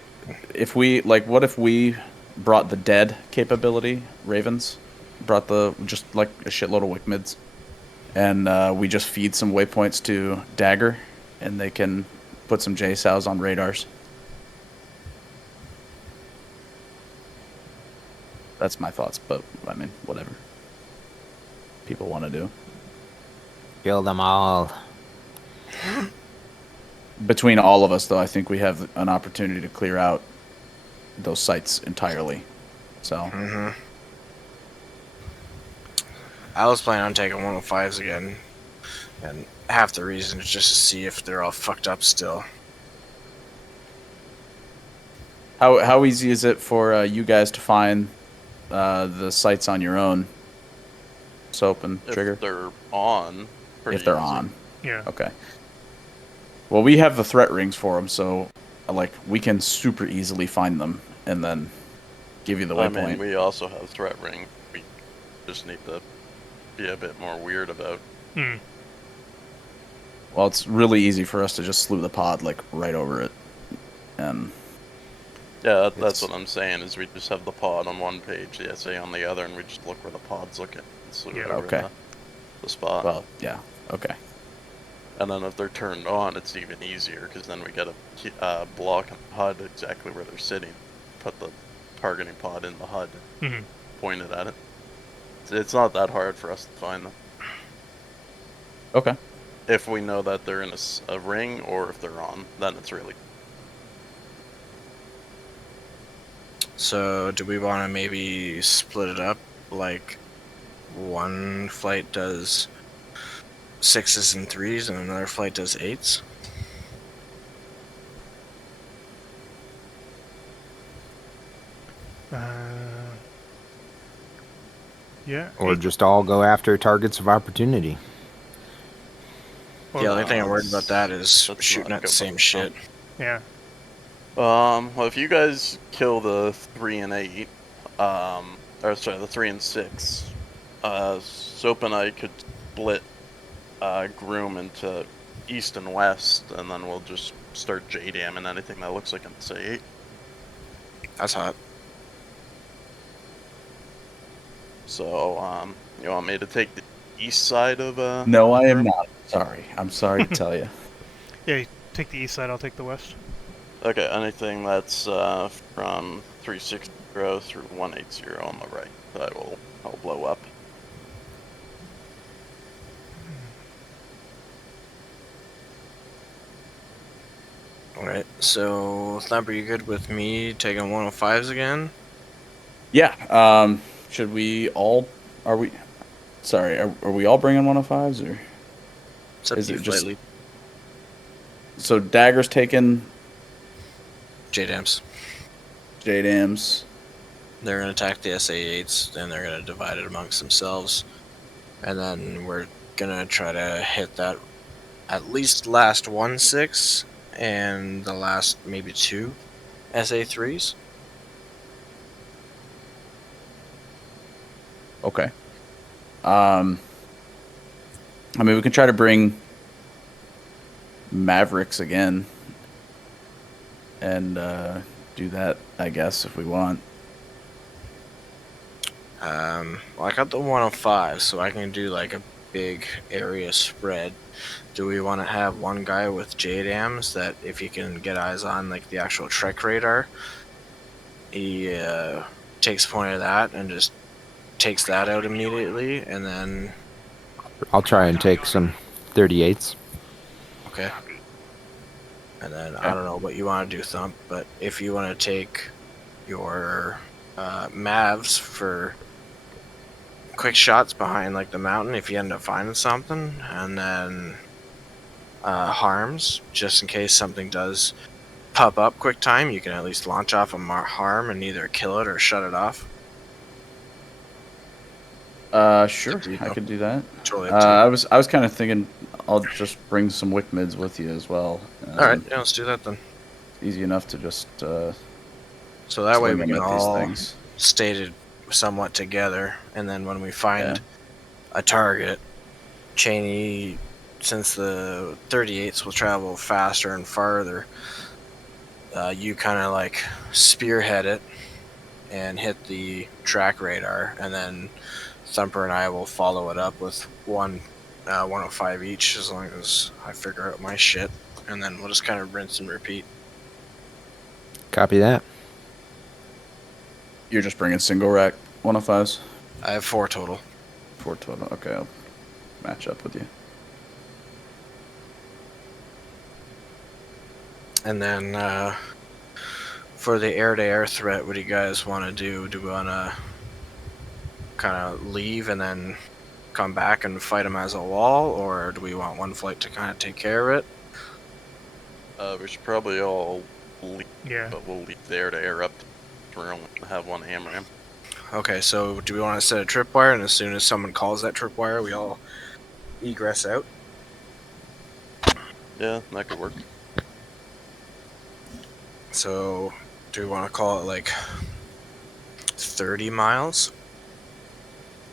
if we what if we brought the dead capability, Ravens, brought just like a shitload of wick mids, and we just feed some waypoints to Dagger, and they can put some JSOWs on radars. That's my thoughts, but I mean, whatever people want to do. Kill them all. Between all of us, though, I think we have an opportunity to clear out those sites entirely. So, Mm-hmm. I was planning on taking 105s again, and half the reason is just to see if they're all fucked up still. how easy is it for you guys to find the sites on your own? Soap and Trigger? If they're on, pretty If they're easy. on. Yeah. Okay. Well, we have the threat rings for them, so we can super easily find them and then give you the I waypoint. mean, we also have threat ring. We just need to be a bit more weird about. Hmm. Well, it's really easy for us to just slew the pod right over it, and Yeah, that's what I'm saying. Is we just have the pod on one page, the SA on the other, and we just look where the pod's looking. And slew it over Okay. the spot. Well, yeah, okay. And then if they're turned on, it's even easier because then we get a block in the HUD exactly where they're sitting. Put the targeting pod in the HUD, Mhm. point it at it. It's not that hard for us to find them. Okay. If we know that they're in a ring or if they're on, then it's really. So, do we want to maybe split it up? Like, one flight does 6s and 3s, and another flight does 8s? Yeah. Or just all go after targets of opportunity. Yeah, the only thing I'm worried about that is That's shooting not at the good same for shit. Yeah. Well, if you guys kill the 3 and 8, or sorry, the 3 and 6, Soap and I could split Groom into east and west, and then we'll just start JDamming anything that looks like an SA8. That's hot. So, you want me to take the east side of No, I am Groom? not. Sorry. I'm sorry to tell you. Yeah, you take the east side, I'll take the west. Okay, anything that's from 360 through 180 on the right, I'll blow up. Alright, so Thumper, you good with me taking 105s again? Yeah. Should we all? Are we? Sorry. Are we all bringing 105s or? It's up Is to you, it just- Flightly. So Dagger's taking JDAMs. JDAMs. They're going to attack the SA8s, then they're going to divide it amongst themselves. And then we're going to try to hit that at least last 1-6 and the last maybe 2 SA3s. Okay. I mean, we can try to bring Mavericks again and do that, I guess, if we want. Well, I got the 105, so I can do like a big area spread. Do we want to have one guy with JDAMs that if he can get eyes on like the actual Trek radar, he takes point of that and just takes that out immediately, and then I'll try and take some 38s. okay. And then I don't know what you want to do, Thump, but if you want to take your Mavs for quick shots behind like the mountain if you end up finding something, and then harms just in case something does pop up quick time, you can at least launch off a harm and either kill it or shut it off. Sure, I could do that. Totally up to you. I was kind of thinking I'll just bring some wick mids with you as well. All right, yeah, let's do that then. Easy enough to just so that way swing we them can at these all things. stated somewhat together, and then when we find a target, Cheney, since the 38s will travel faster and farther, you kind of like spearhead it and hit the track radar, and then Thumper and I will follow it up with 105 each as long as I figure out my shit, and then we'll just kind of rinse and repeat. Copy that. You're just bringing single rack 105s? I have 4 total. 4 total. Okay, I'll match up with you. And then for the air-to-air threat, what do you guys want to do? Do we want to kind of leave and then come back and fight them as a wall, or do we want one flight to kind of take care of it? We should probably all leave, Yeah. but we'll leave the air-to-air up. We're only gonna have one hammer him. Okay, so do we want to set a tripwire, and as soon as someone calls that tripwire, we all egress out? Yeah, that could work. So, do we want to call it like 30 miles?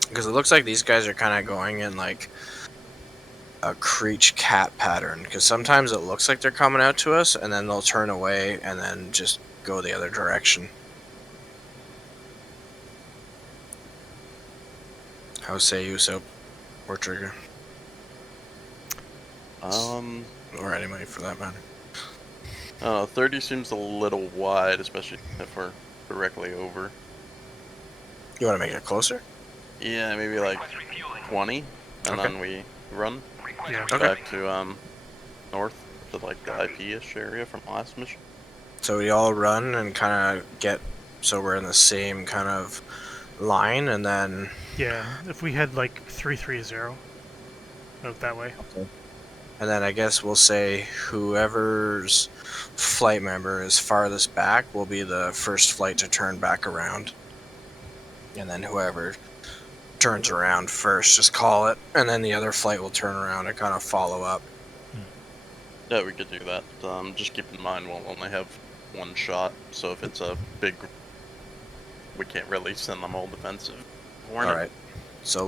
Because it looks like these guys are kind of going in like a creech cat pattern. Because sometimes it looks like they're coming out to us, and then they'll turn away and then just go the other direction. How say you, Soap? Or Trigger? Or anybody for that matter. 30 seems a little wide, especially if we're directly over. You want to make it closer? Yeah, maybe like 20, and Okay. then we run Yeah. Okay. back to north to like the IP-ish area from last mission. So we all run and kind of get so we're in the same kind of line, and then Yeah. If we had like 330 out that way. I guess we'll say whoever's flight member is farthest back will be the first flight to turn back around, and then whoever turns around first, just call it, and then the other flight will turn around and kind of follow up. Yeah, we could do that. Just keep in mind we'll only have one shot, so if it's a big group, we can't really send them all defensive. All right. So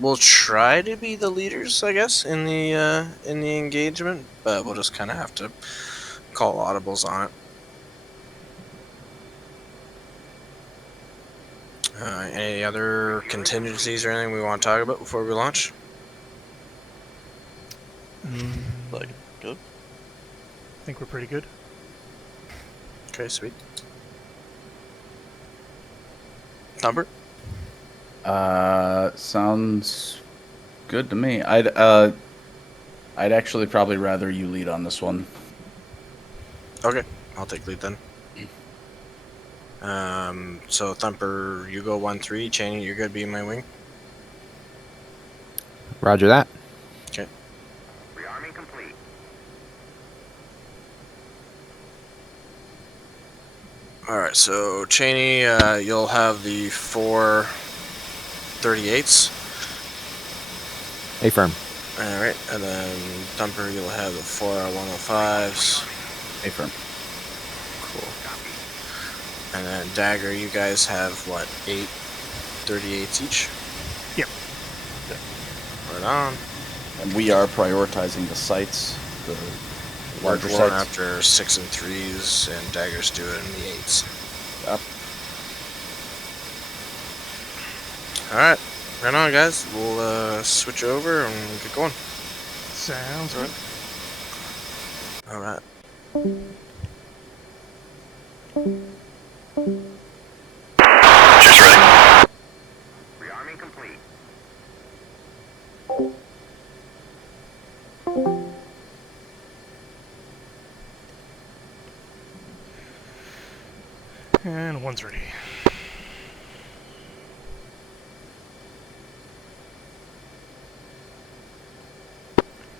we'll try to be the leaders, I guess, in the engagement, but we'll just kind of have to call audibles on it. Any other contingencies or anything we want to talk about before we launch? Like, good. I think we're pretty good. Okay, sweet. Thumper? Sounds good to me. I'd actually probably rather you lead on this one. Okay, I'll take lead then. So Thumper, you go 1-3. Cheney, you're good being my wing. Roger that. Okay. Rearming complete. All right, so Cheney, you'll have the 4 38s. Affirm. All right, and then Thumper, you'll have the 4 105s. Affirm. Cool. And then Dagger, you guys have what, 8 38s each? Yep. Right on. And we are prioritizing the sites, the We're larger going sites. after 6 and 3s, and Dagger's doing the 8s. Yep. Alright, right on, guys. We'll switch over and get going. Sounds good. Alright. Just ready. Rearming complete. And one's ready.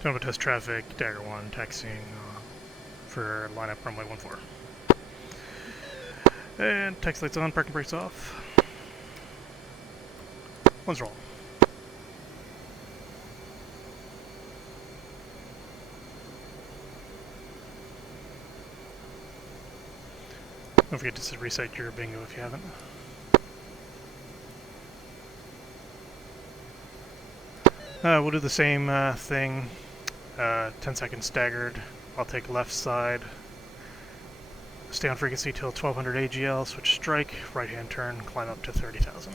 Time to test traffic, Dagger1, taxiing for lineup runway 14. And taxi lights on, parking brakes off. One's roll. Don't forget to reset your bingo if you haven't. We'll do the same thing. 10 seconds staggered. I'll take left side. Stay on frequency till 1200 AGL, switch strike, right hand turn, climb up to 30,000.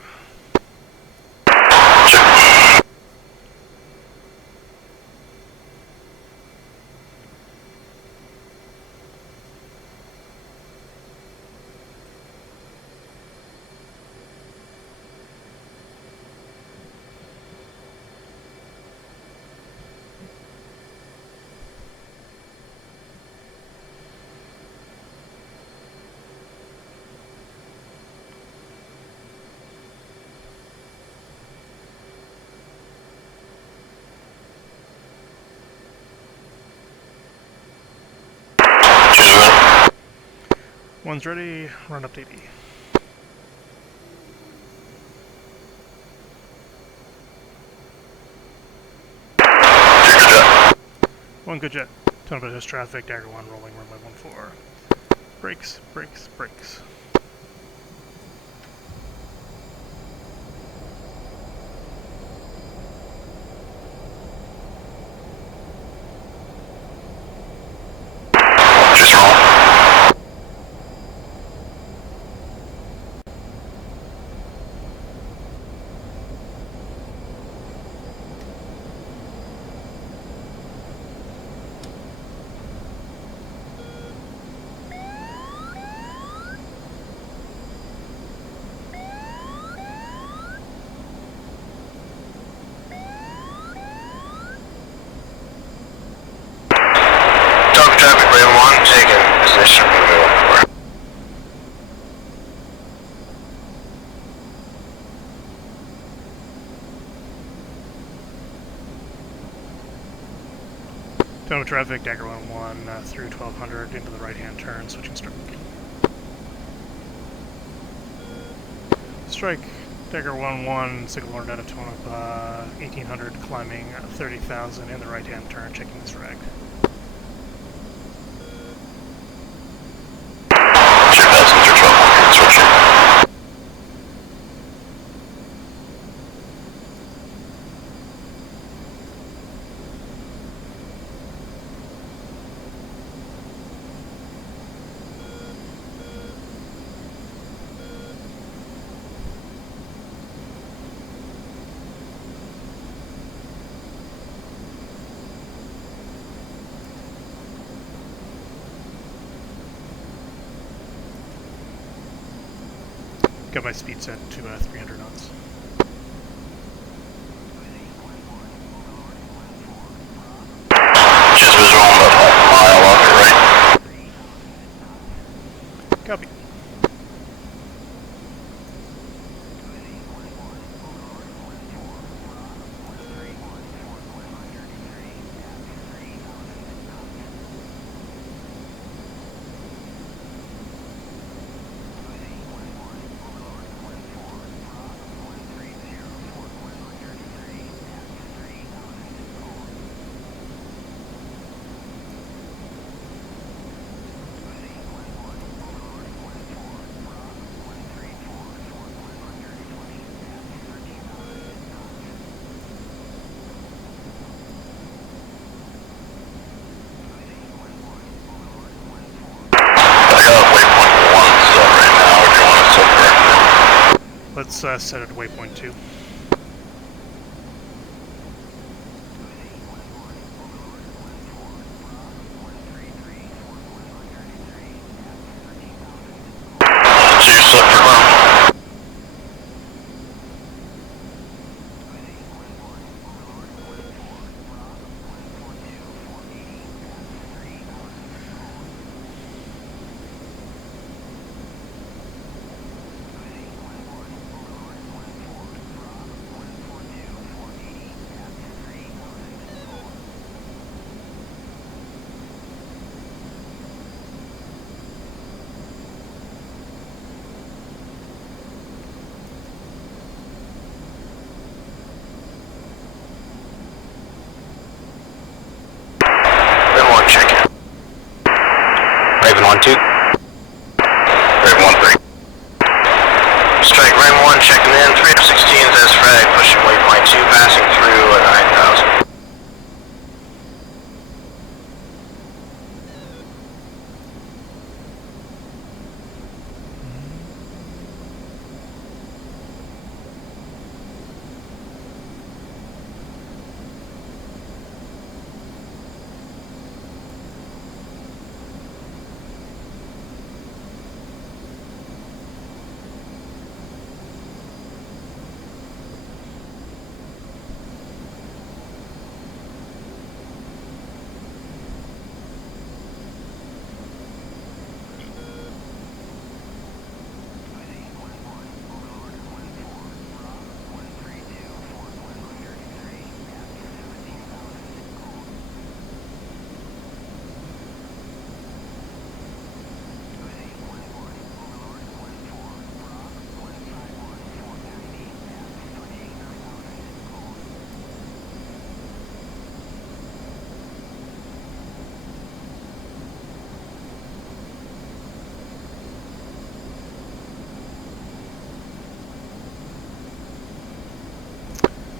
One's ready, run up to 80. One good jet. Ton of test traffic, Dagger1 rolling runway 14. Brakes, brakes, brakes. Just roll. Talk traffic, Brave 1, taking position for 4. Ton of traffic, Dagger1-1 through 1200 into the right hand turn, switching strike. Strike, Dagger1-1, signal ordered out of tone of 1800, climbing 30,000 in the right hand turn, checking this rag. Your passenger 1200, switching. Got my speed set to 300 knots. Just visual about half a mile off your right. Copy. set it to waypoint 2. Two slip for ground. Raven 1 check in. Raven 1-2. Raven 1-3. Strike Raven 1 checking in. 316s as frag, pushing waypoint 2, passing through at 9,000.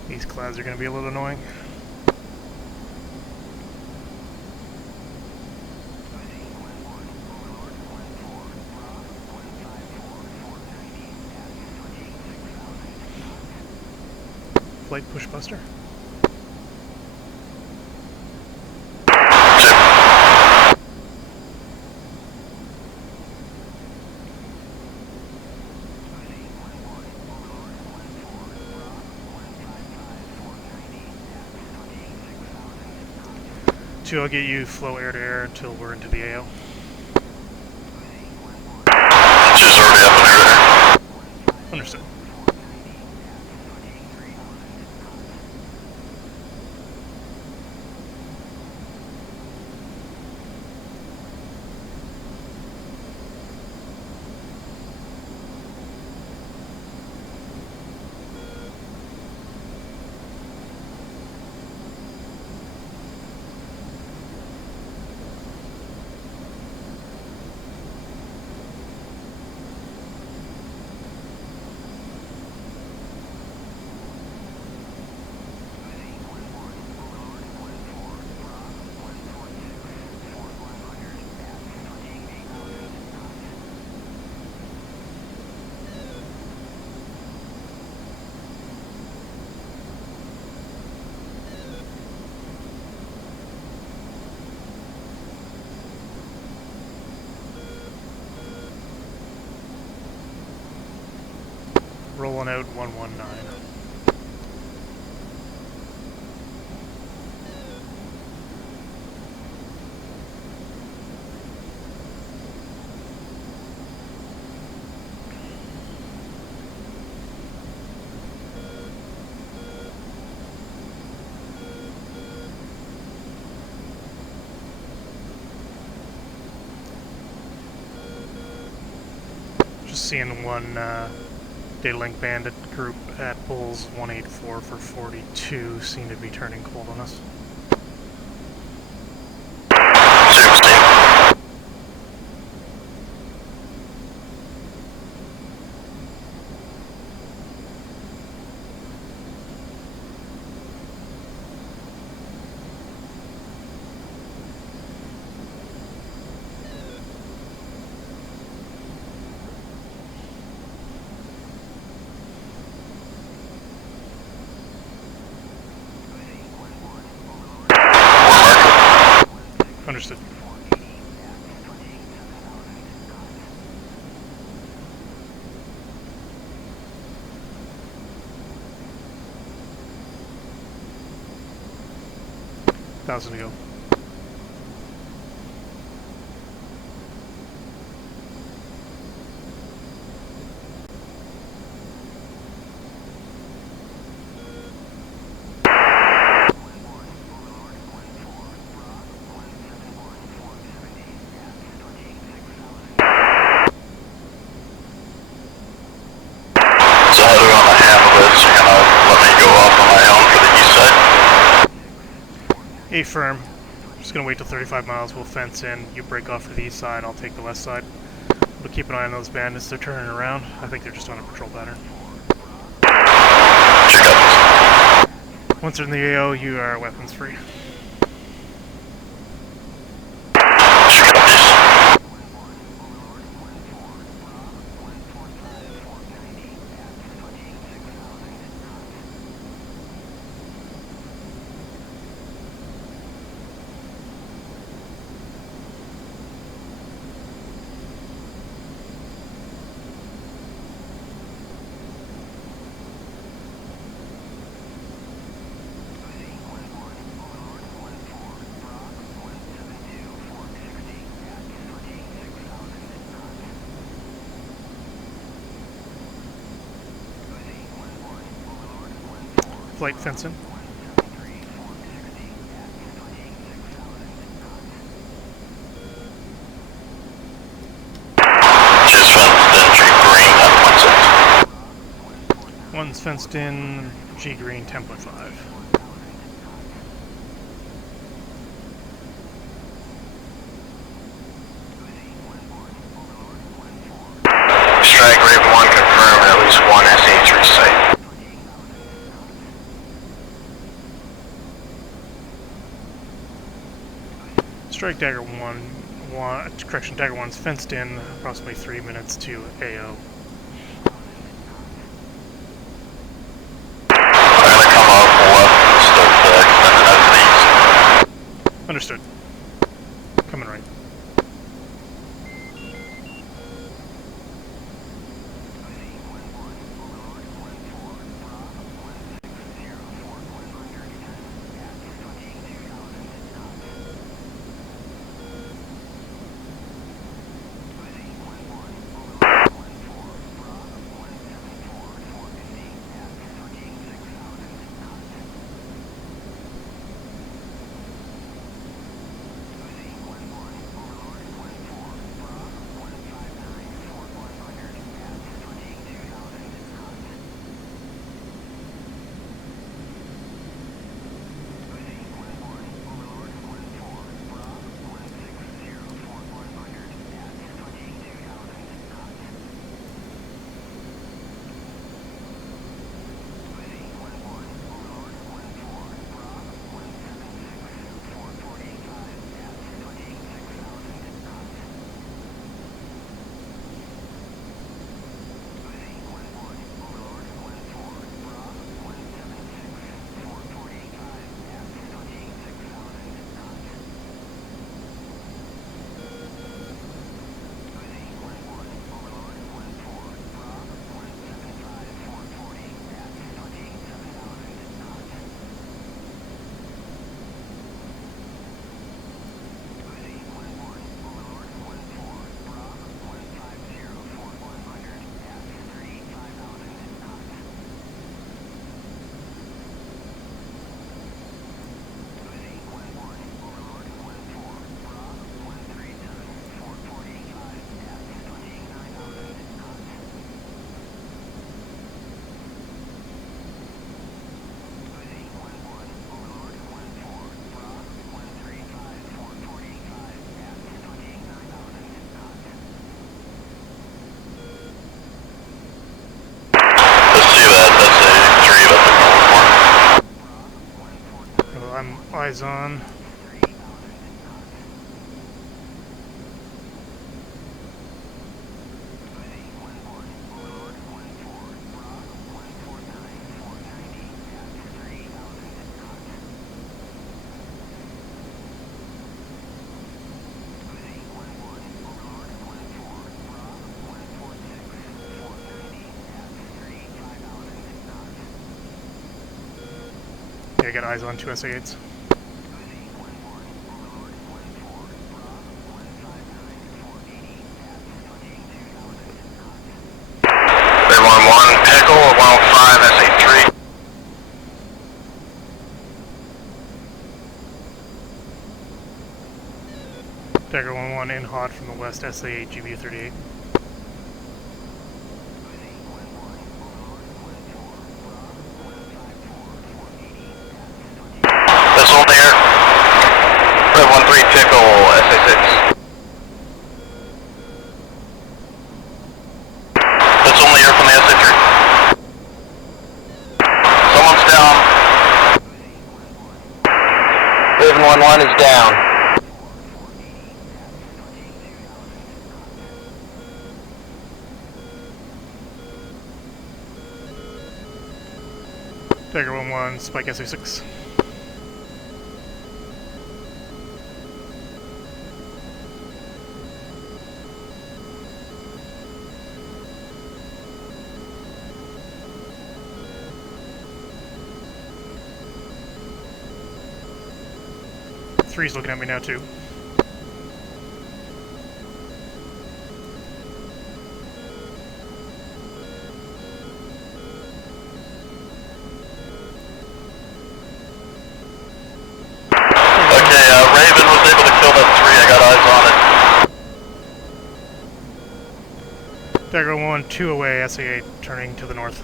These clouds are going to be a little annoying. Flight push buster. Two, I'll get you flow air to air until we're into the AO. She's already up in air. Understood. Rolling out 119. Just seeing one data link bandit group at Bulls 184 for 42 seem to be turning cold on us. 16. Understood. Thousand to go. So how do we want to handle this? You're gonna let me go off on my own for the east side? A firm. Just gonna wait till 35 miles. We'll fence in. You break off to the east side. I'll take the west side. But keep an eye on those bandits. They're turning around. I think they're just on a patrol pattern. Check out. Once they're in the AO, you are weapons free. Check out this. Flight fencing. Just fenced in G green at 1-6. One's fenced in. G green 10.5. Strike Raven 1 confirmed at least one SA3 site. Strike Dagger 1. Correction, Dagger 1's fenced in. Approximately 3 minutes to AO. I'm gonna come off left and start extending out to the east. Understood. Coming right. Eyes on. I got eyes on 2 SA8s. Dagger1-1, Pickle, 105, SA3. Dagger1-1 in hot from the west, SA8, GBU-38. Missile there. Red 13 Pickle, SA6. Missile in the air from the SA3. Someone's down. Raven 1-1 is down. Dagger1-1, Spike SA6. Three's looking at me now too. Raven was able to kill that 3, I got eyes on it. Dagger1, 2 away, SA8 turning to the north.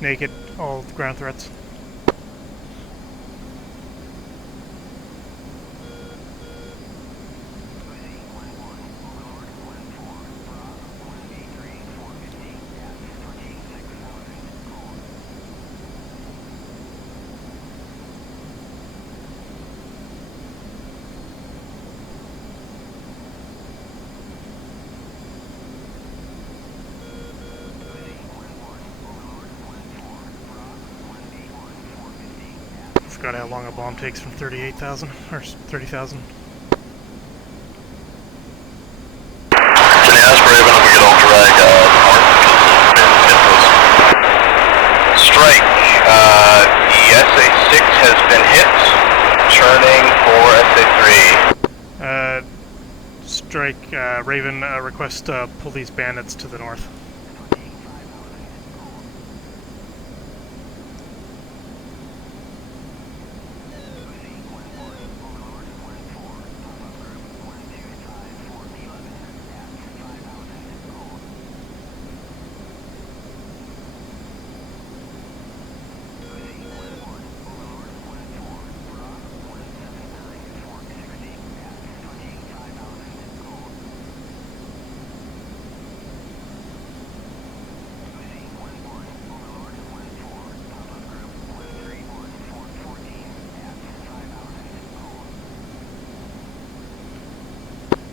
Naked, all ground threats. Forgot how long a bomb takes from 38,000 or 30,000. Can you ask Raven if we could all drag north because Strike, the SA6 has been hit, churning for SA3. Strike, Raven, request pull these bandits to the north.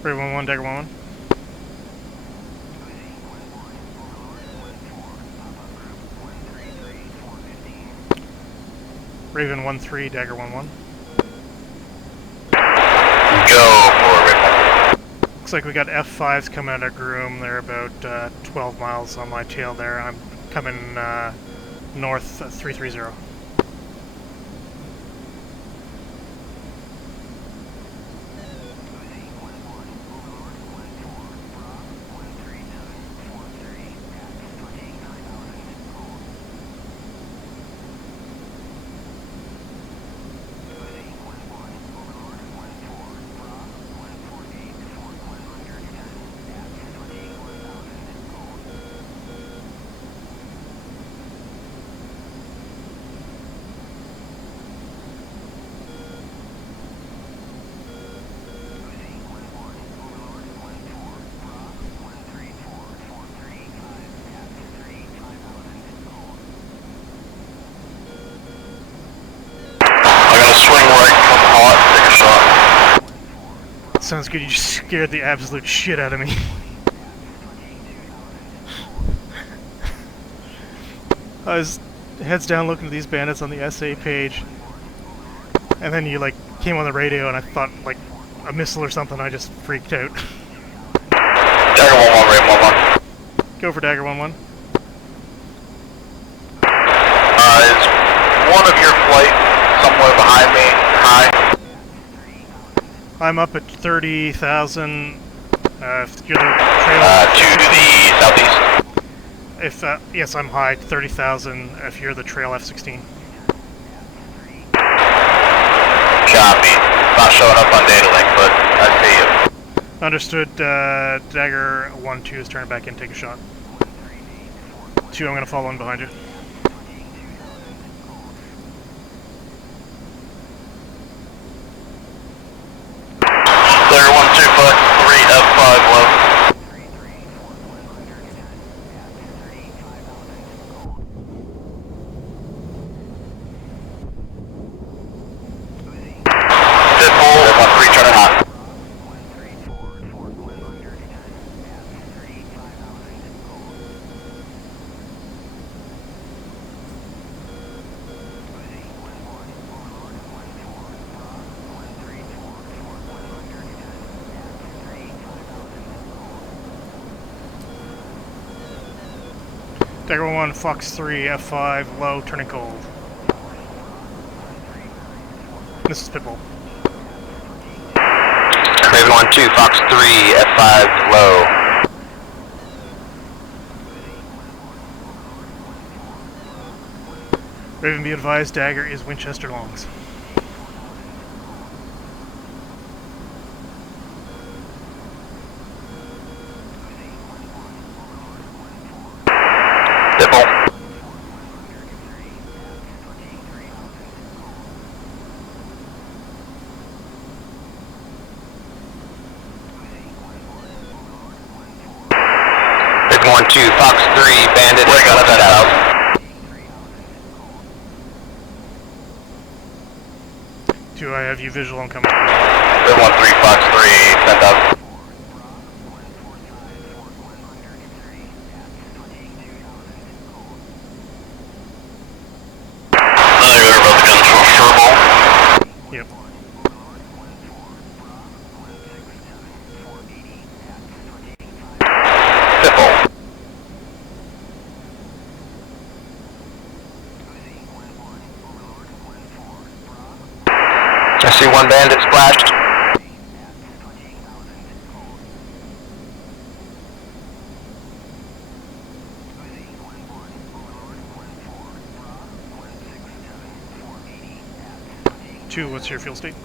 Raven 1-1, Dagger 1-1. Raven 1-3, Dagger 1-1. Go for Raven. Looks like we got F5s coming out of Groom. They're about 12 miles on my tail there. I'm coming north 330. Sounds good. You just scared the absolute shit out of me. I was heads down looking at these bandits on the SA page, and then you like came on the radio, and I thought like a missile or something. I just freaked out. Dagger 1-1, Raven 1-1. Go for Dagger1-1. Is one of your flight somewhere behind me? High? I'm up at 30,000. If you're the trailer. To the southeast. If yes, I'm high, 30,000. If you're the trail F-16. Copy. Not showing up on data link, but I see you. Understood. Dagger1-2 is turning back in. Take a shot. 2, I'm gonna follow in behind you. Dagger 1-2 foot 3 F5 low. Dagger1, Fox 3, F5, low, turning cold. This is Pitbull. Raven 1-2, Fox 3, F5, low. Raven, be advised, Dagger is Winchester Longs. Pitbull. Raven 1-2, Fox 3, Bandit, we're gonna set out. Do I have you visual on coming? Raven 1-3, Fox 3, sent out. Yep. Pitbull. I see one bandit splashed. Two, what's your fuel state?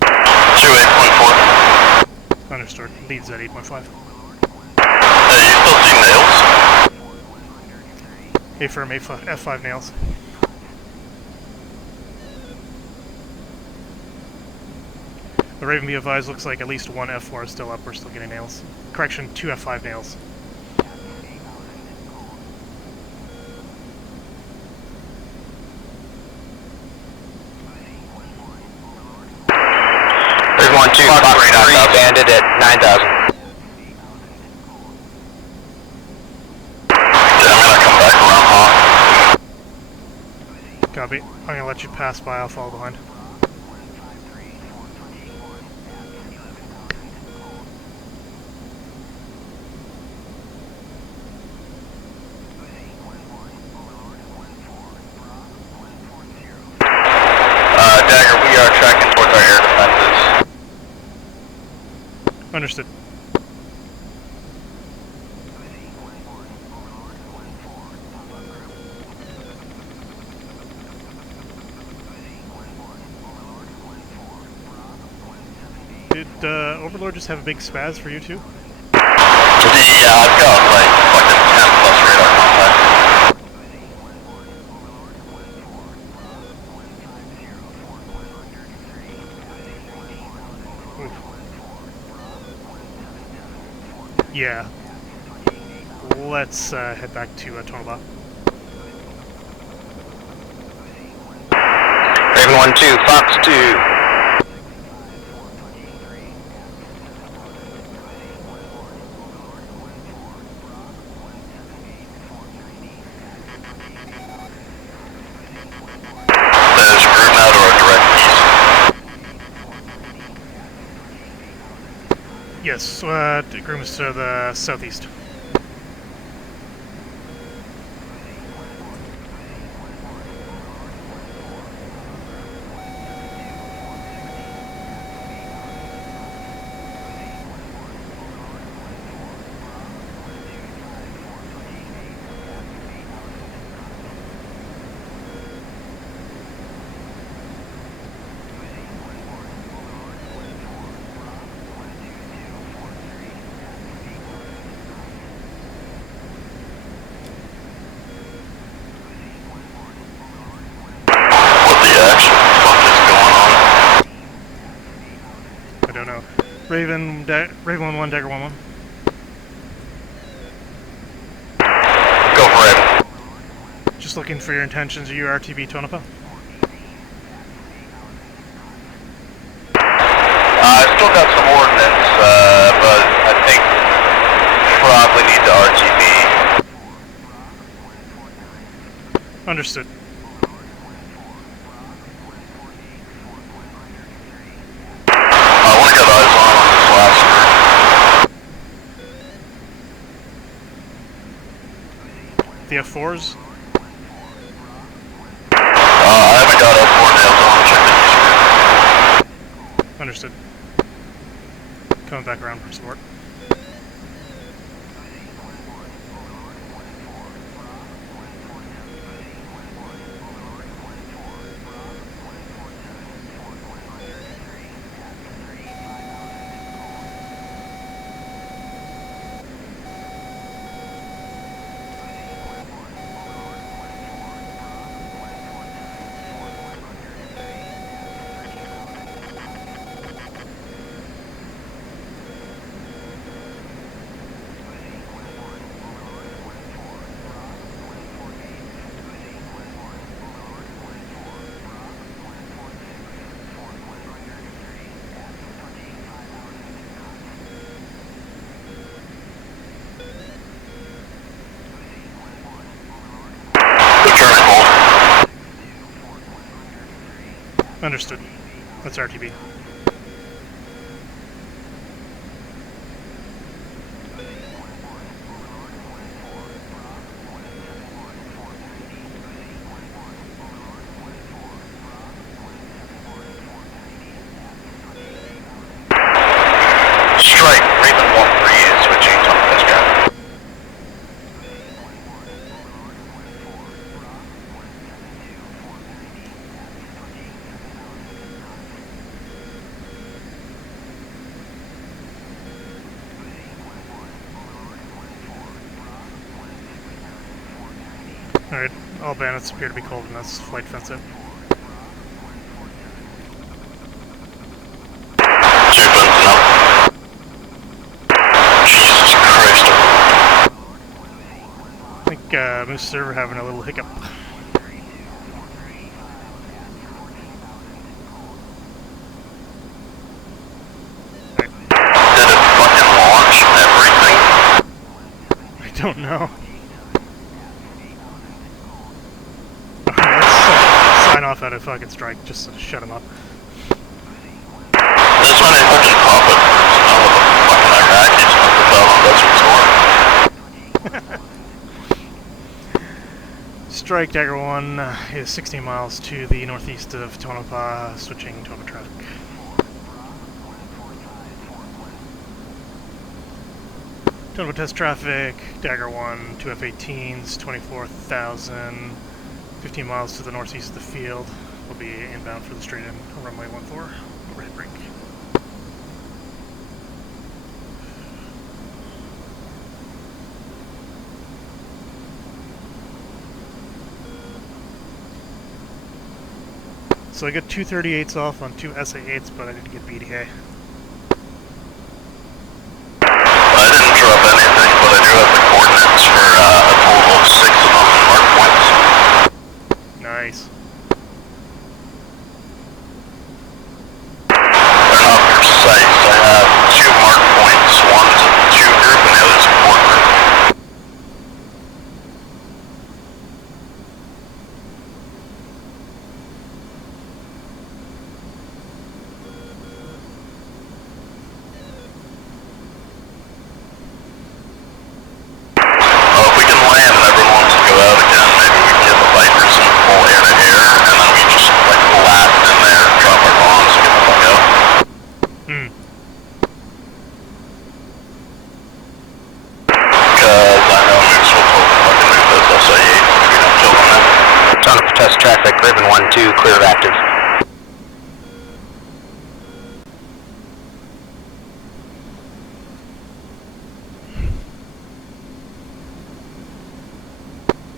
28.4. Understood. Leads at 8.5. You still see nails? A firm, F5 nails. The Raven, be advised, looks like at least one F4 is still up. We're still getting nails. Correction, 2 F5 nails. There's 1-2, Fox 3, Bandit at 9,000. I'm gonna come back around, huh? Copy. I'm gonna let you pass by. I'll follow behind. Dagger, we are tracking towards our air defenses. Understood. Did Overlord just have a big spaz for you too? Yeah, I've got like fucking 10 plus radar contact. Yeah. Let's head back to Tonopah. Raven 1-2, Fox 2. Yes, Groom is to the southeast. Raven 1-1, Dagger 1-1. Go for it. Just looking for your intentions. Are you RTB Tonopah? I still got some ordnance, but I think probably need the RTB. Understood. I want to get eyes on this last group. The F4s? I haven't got F4 nails on. Check the east group. Understood. Coming back around for support. Understood. That's RTB. Strike, Raven 1-3 is switching to this guy. Alright, all bandits appear to be cold and that's flight defensive. Jesus Christ. I think Moose Server having a little hiccup. Did it fucking launch everything? I don't know. Let's sign off at a fucking strike just to shut him up. That's when they fucking pop it. It's not what the fucking Iraqis want to tell them. That's what's Strike Dagger 1 is 16 miles to the northeast of Tonopah, switching Tonopah traffic. Tonopah test traffic, Dagger 1, 2 F-18s, 24,000, 15 miles to the northeast of the field. Will be inbound for the straight-in runway 14, overhead brake. So I got 2 38s off on 2 SA8s, but I didn't get BDA. I didn't drop anything, but I do have the coordinates for a total of 6 of them in mark points. Nice. They're not precise. I have 2 mark points. One's a 2 group and the other's a 4 group. traffic, Raven 1-2, clear of active.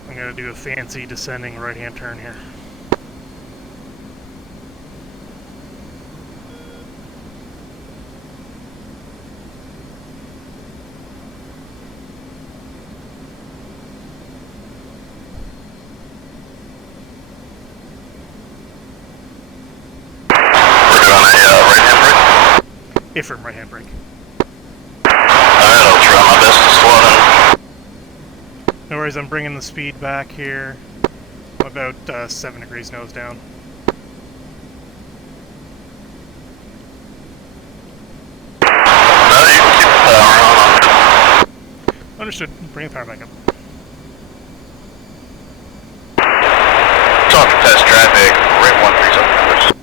I'm gonna do a fancy descending right-hand turn here. Affirm right-hand brake. Alright, I'll try my best to slow down. No worries, I'm bringing the speed back here. I'm about 7 degrees nose down. You can keep the power on. Understood. Bring the power back up. Talk to test traffic, Raven 1-3's up numbers.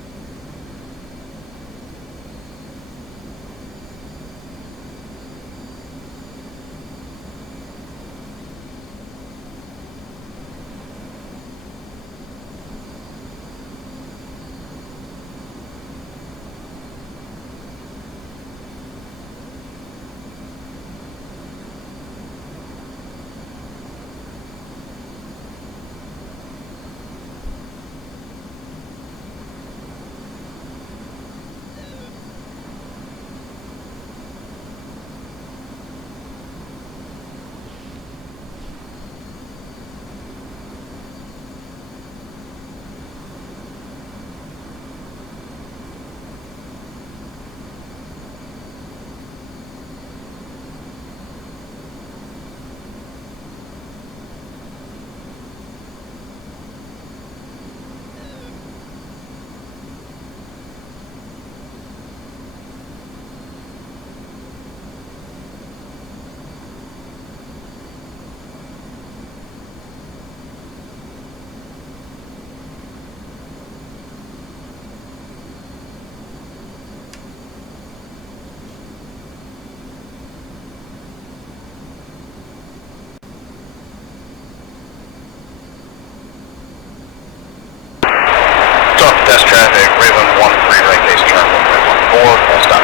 Test traffic, Raven 1-3, right base turn, Raven 1-4, full stop.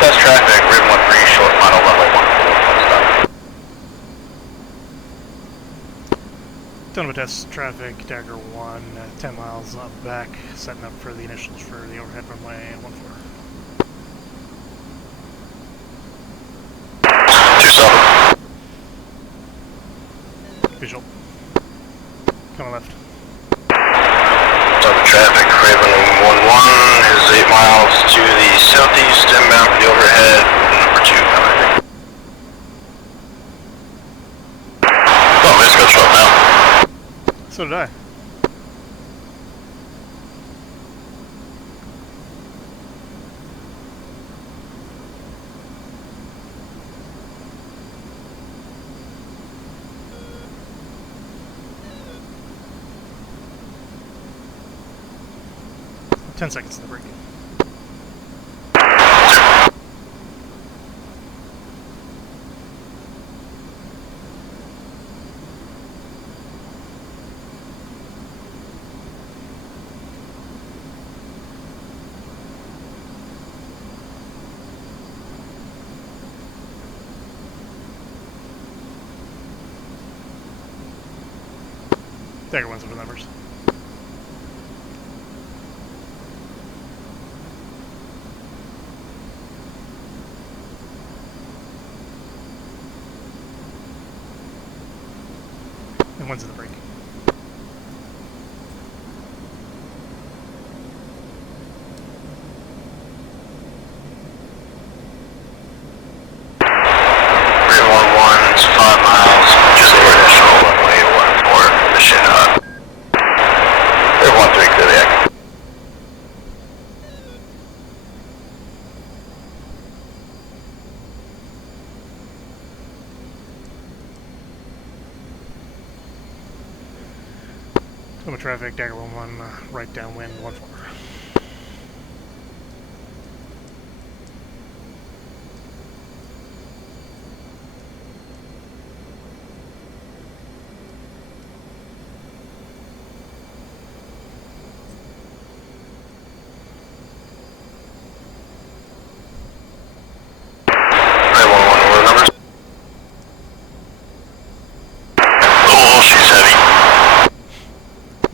Test traffic, Raven 1-3, short final runway 14, full stop. Done with test traffic, Dagger 1, 10 miles up back, setting up for the initials for the overhead runway 14. 27. Visual. Coming left. Double traffic, Raven 1-1 is 8 miles to the southeast, inbound for the overhead, number 2 coming. Oh, let's go short now. So did I. Ten seconds to the break. Dagger 1's over the numbers. And 1's in the break. winds 5 miles, just for additional runway 14, mission Dagger 1-3, clear the act. Total traffic, Dagger 1-1, right downwind 14.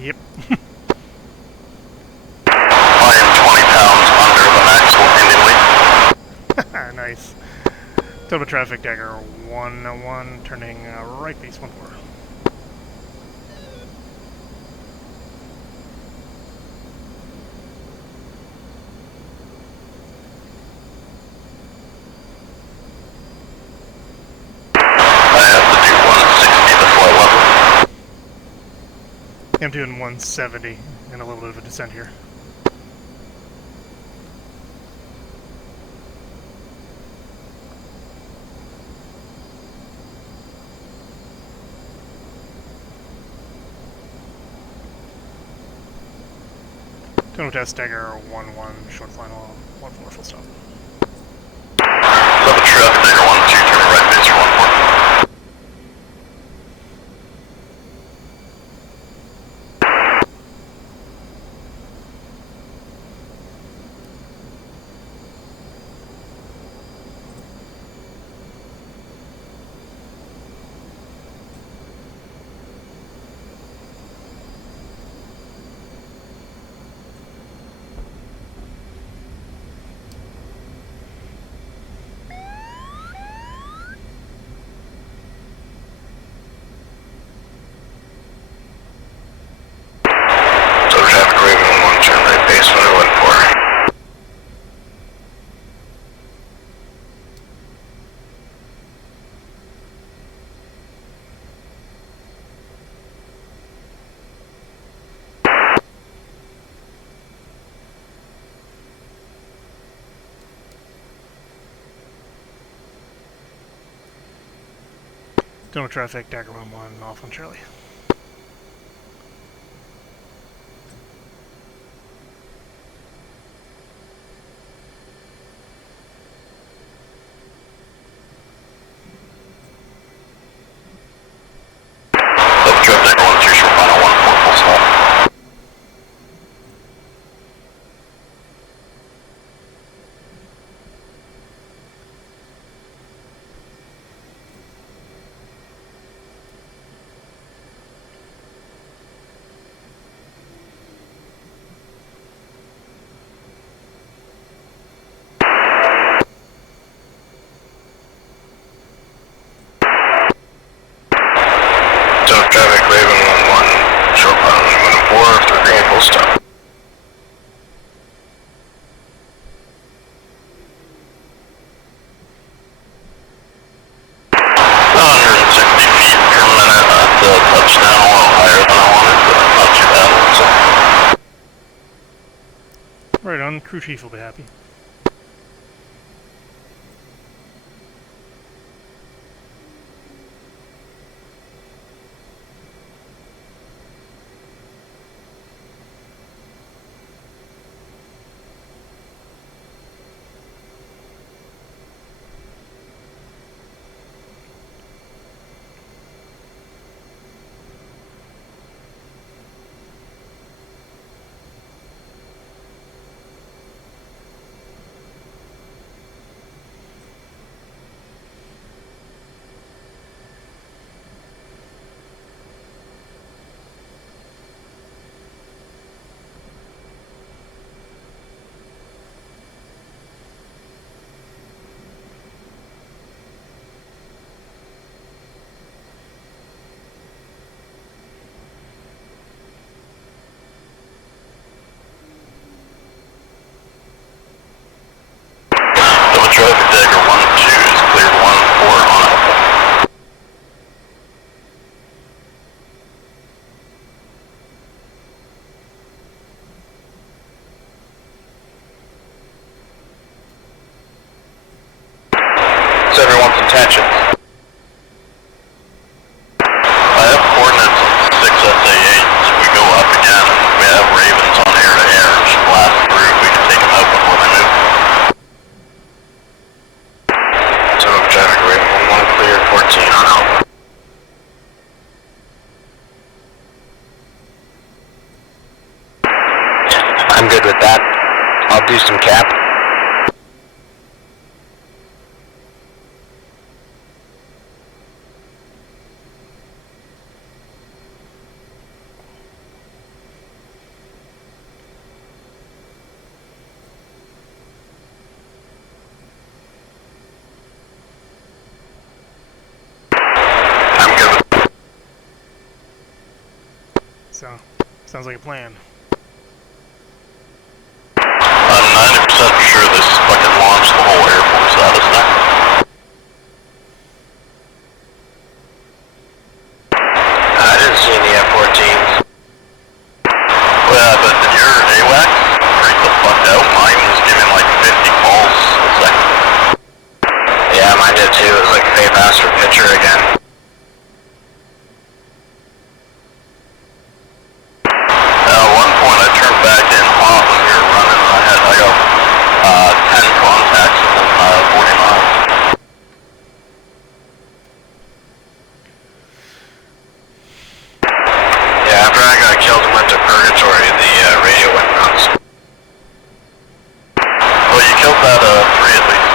Yep. I am 20 pounds under the max landing weight. Nice. Total traffic, Dagger 1-1, turning right base 14. I have to do 160 to flight level. I'm doing 170 and a little bit of a descent here. Total test, Dagger 1-1, short final 14, full stop. Level traffic, Dagger 1-2, turn right base for 14. Total traffic, Raven 1-1, turn right base, 14. Total traffic, Dagger 1-1, off on Charlie. Level traffic, Dagger 1-2, short final 14, full stop. Total traffic, Raven 1-1, short final 14, 3 green, full stop. 160 feet per minute at the touchdown, a little higher than I wanted, but not too bad. Right on, crew chief will be happy. Double traffic, Dagger 1-2 is cleared 1-4 on Alpha. What's everyone's intention? I have coordinates on 6 SA8, so we go up again. We have Ravens on air-to-air, just blast through. We can take them out before they move. So traffic Raven 1 clear, 14 on Alpha. I'm good with that. I'll do some cap. I'm good with that. So, sounds like a plan. I'm 90% sure this fucking launched the whole Air Force out of now. I didn't see any F-14s. Well, yeah, but your AWAC freaked the fuck out. Mine was giving like 50 calls a second. Yeah, mine did too. It was like Faye Bastard picture again. At one point I turned back in hot when we were running. I got 10 contacts within 40 miles. Yeah, after I got killed and went to purgatory, the radio went nuts. Well, you killed that 3 at least.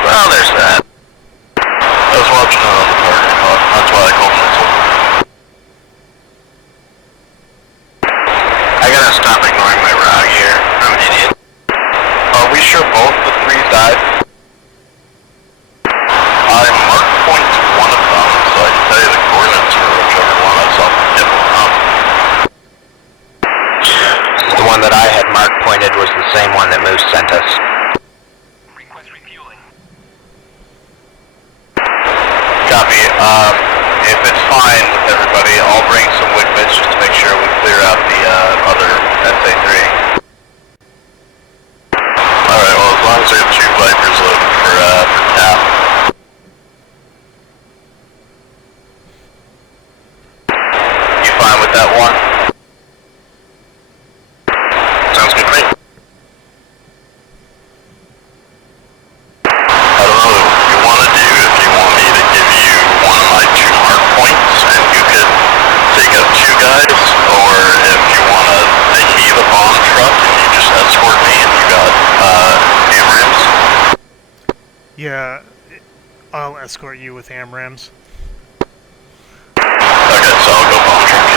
Well, there's that. I was watching it on the target clock. That's why I called myself. I gotta stop ignoring my ROG here. I'm an idiot. Are we sure both the 3 died? I marked point to one of them, so I can tell you the coordinates for whichever one I saw from Kip on. The one that I had mark pointed was the same one that Moose sent us. Copy. If it's fine with everybody, I'll bring some Wickbits just to make sure we clear out the other SA3. Alright, well, as long as we have 2 Vipers loaded for cap. You fine with that one? Sounds good to me. I don't know what you want to do, if you want me to give you one of my 2 mark points and you could take out 2 guys, or if you want to make me the bomb truck and you just escort me and you got AMRAAMs. Yeah, I'll escort you with AMRAAMs. Okay, so I'll go bomb truck.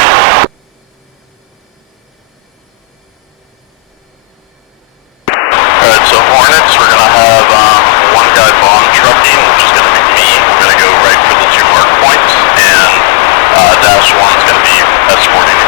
Alright, so Hornets, we're gonna have 1 guy bomb trucking, which is gonna be me. We're gonna go right for the 2 mark points, and Dash 1's gonna be escorting you.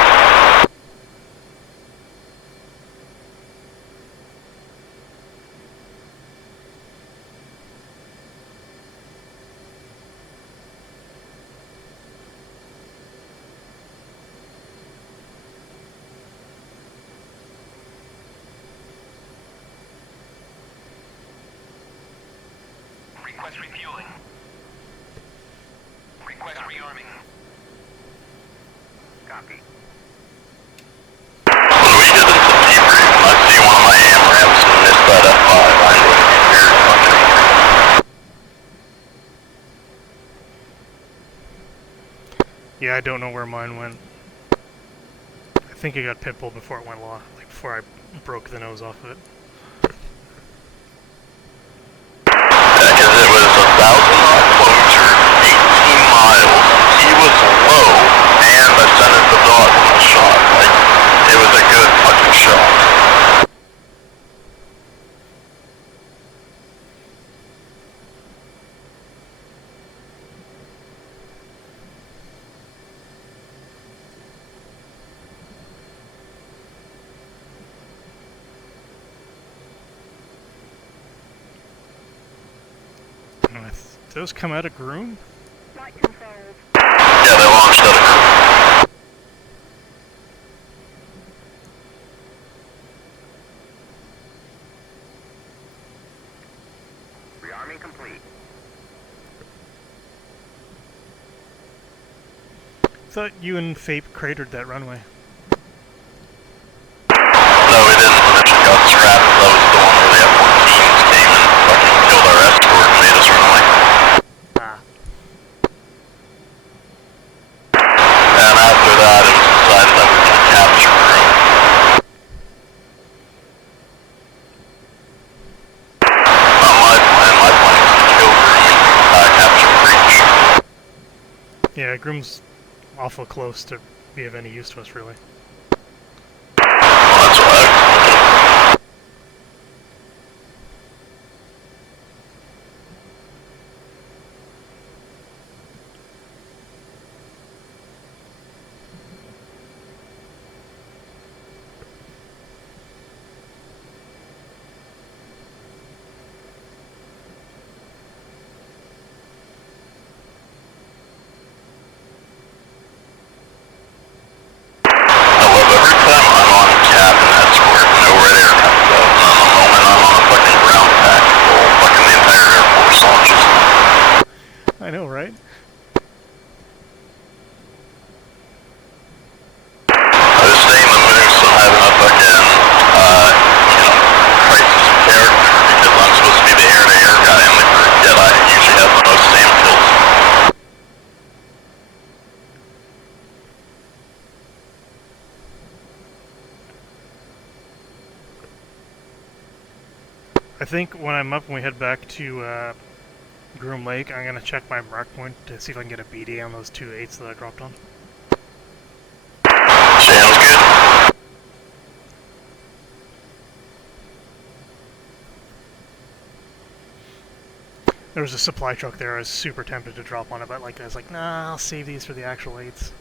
Request refueling. Request rearming. Copy. When we get into debrief, when I see one of my AMRAAMs miss that F5, I'm going to be very fucking angry. Yeah, I don't know where mine went. I think it got pitbull before it went lost, like before I broke the nose off of it. Yeah, because it was 1,000 closure, 18 miles. He was low, and I centered the dog when I shot. Like, it was a good fucking shot. Those come out of Groom? Flight controls. Yeah, they launched out of Groom. Runway complete. Thought you and Fape cratered that runway. No, we didn't. We actually got scrapped. That was the one where the F-14s came and fucking killed our escort and made us run away. Ah. And after that, it was decided that we were going to capture Groom. Not my plan. My plan was to kill Groom and capture Breach. Yeah, Groom's awful close to be of any use to us, really. Well, that's what I... I love every time I'm on cap and escort, no red air comes out, and then the moment I'm on a fucking ground tactical, fucking the entire Air Force launches. I know, right? I was staying the moose, I'm having a fucking, crisis of character, because I'm supposed to be the air-to-air guy in the group, yet I usually have the most SAM kills. I think when I'm up and we head back to Groom Lake, I'm going to check my mark point to see if I can get a BD on those 2 8s that I dropped on. Sounds good. There was a supply truck there. I was super tempted to drop on it, but I was like, nah, I'll save these for the actual 8s.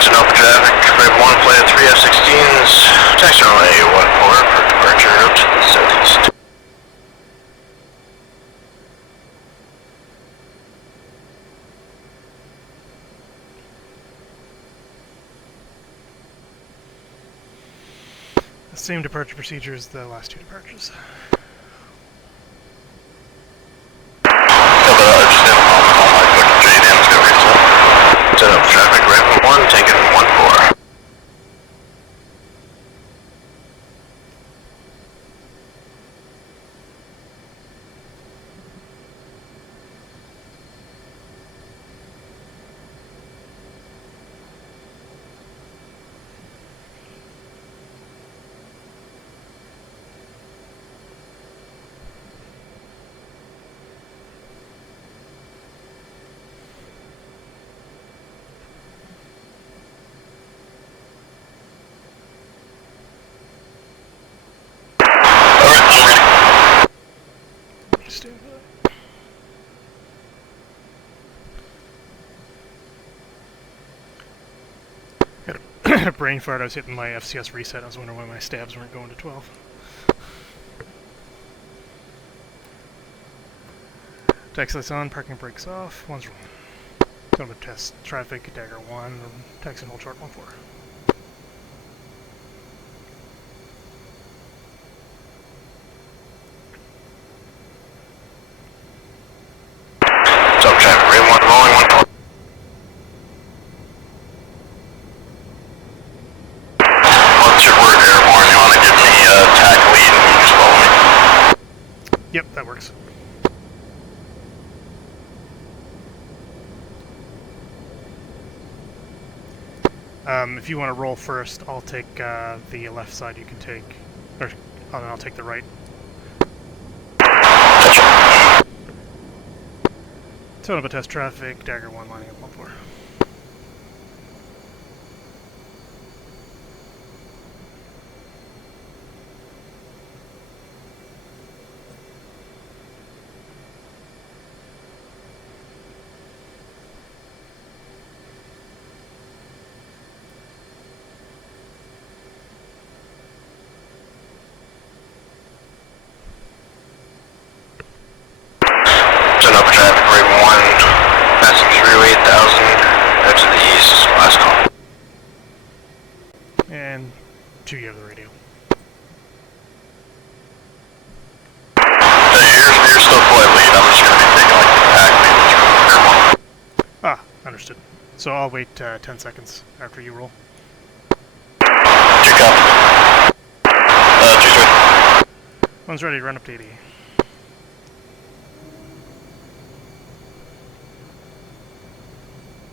Sonoma traffic, Redfor, play 3 F-16s, taxi runway 14 for departure up to the southeast. The same departure procedure as the last 2 departures. Just in a moment, all my fucking JDM's got reset. Set up traffic, Redfor, taking 1-4. Alright, I'm ready. Stand by. Had a brain fart. I was hitting my FCS reset. I was wondering why my stabs weren't going to 12. Taxi lights on, parking brakes off. One's wrong. Going to test traffic, Dagger1, taxi and hold short 1-4. Stop traffic, Redfor, rolling 1-4. What's your word, Airborne? You want to give me a tack lead and you just follow me? Yep, that works. If you want to roll first, I'll take the left side. You can take, or I'll take the right. Gotcha. Total of test traffic, Dagger1 lining up 1-4. Understood. So I'll wait 10 seconds after you roll. 2 copy. 2-3. One's ready, run up to 80.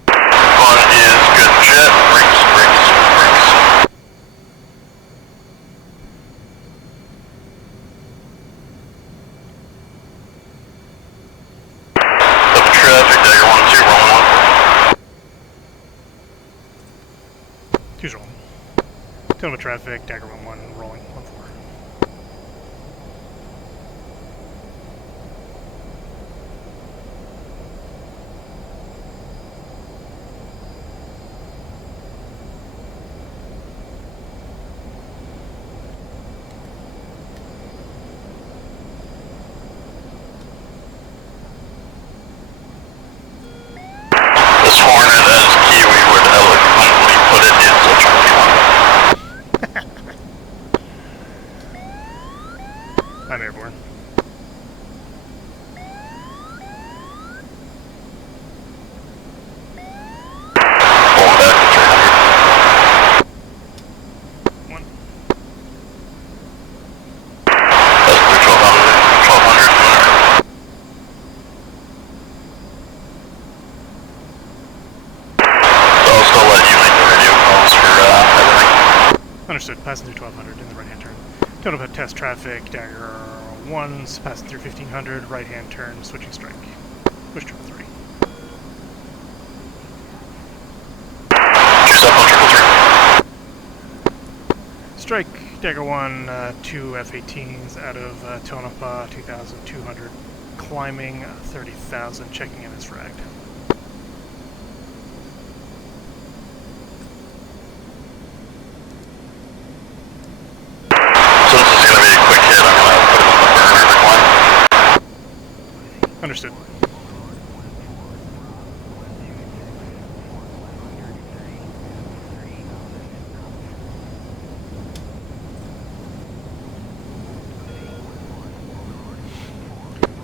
One is good jet. Brakes. Up traffic, Dagger 1-2, rolling 1. Two's rolling. Tell with traffic, Dagger1-1, rolling 1-4. This Hornet, as Kiwi would eloquently put it, is a chunky one. I'm airborne. Pulling back to 300. 1. That's through 1200. So I'll still let you make the radio calls for everything. Understood. Passing through 1200 in the right-hand turn. Total pet test traffic, Dagger1's passing through 1500, right-hand turn, switching strike. Push 3. 2 up on 333. Strike, Dagger1, 2 F-18s out of Tonopah, 2,200, climbing 30,000, checking in as fragged. So this is going to be a quick hit. I'm going to put him on the burner decline. Understood.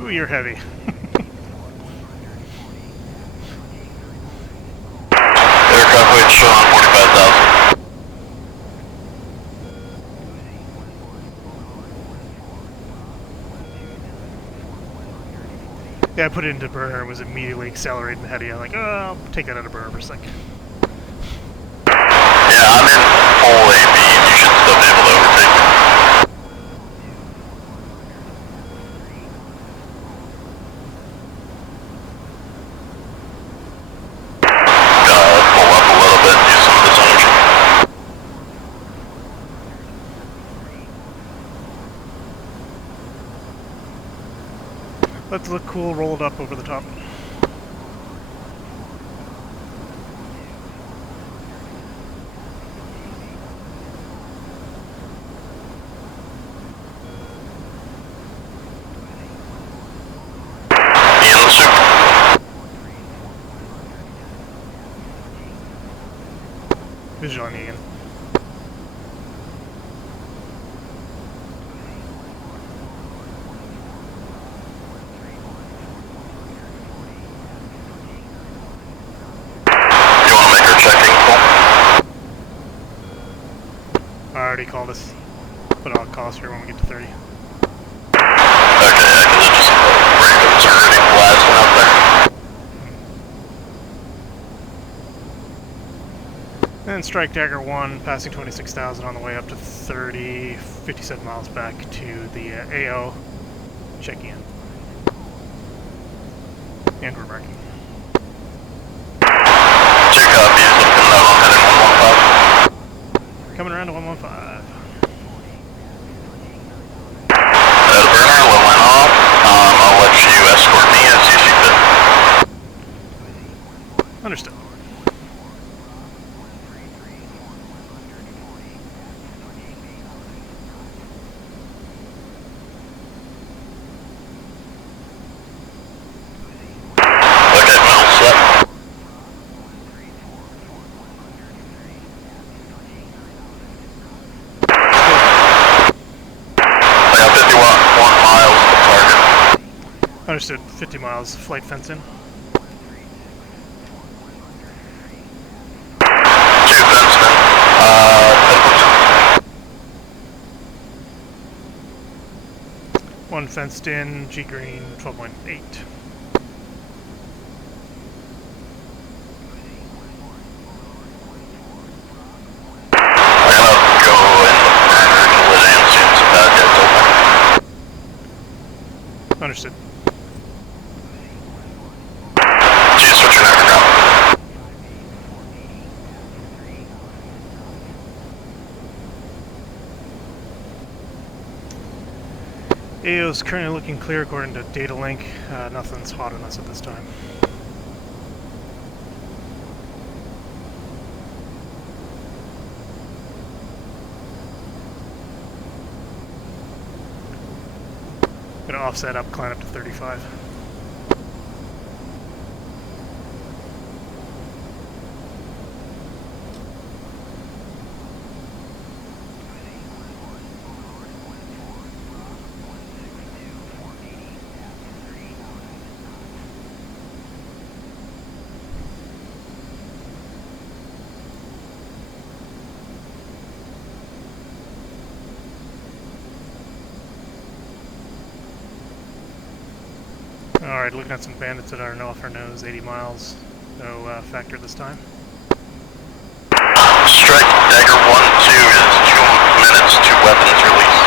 Ooh, you're heavy. Aircraft weight showing 45,000. Yeah, I put it into burner and was immediately accelerating ahead of you. Like, oh, I'll take that out of burner for a sec. Yeah, I'm in full AB. You should still be able to overtake me. Gotta pull up a little bit and use some of this energy. Let's look cool, roll it up over the top. Ian the soup. Visual on Ian. You want to make her checking full? I already called us, but I'll call us here when we get to 30. Okay, yeah, because it just randoms are already blasting out there. And strike Dagger1, passing 26,000 on the way up to 30, 57 miles back to the AO. Checking in. And we're marking. 2 copies, looking out on heading 115. Coming around to 115. Out of burner, low line off. I'll let you escort me as you see fit. Understood. Okay, well, set. I got 51 miles to target. Understood. 50 miles, flight fence in. One fenced in, G green, 12.8. Understood. Just switch your network out. AO is currently looking clear according to data link. Nothing's hot on us at this time. Gonna offset up, climb up to 35. Alright, looking at some bandits that are off our nose, 80 miles. No factor this time. Strike Dagger1-2 is 2 minutes to weapons release.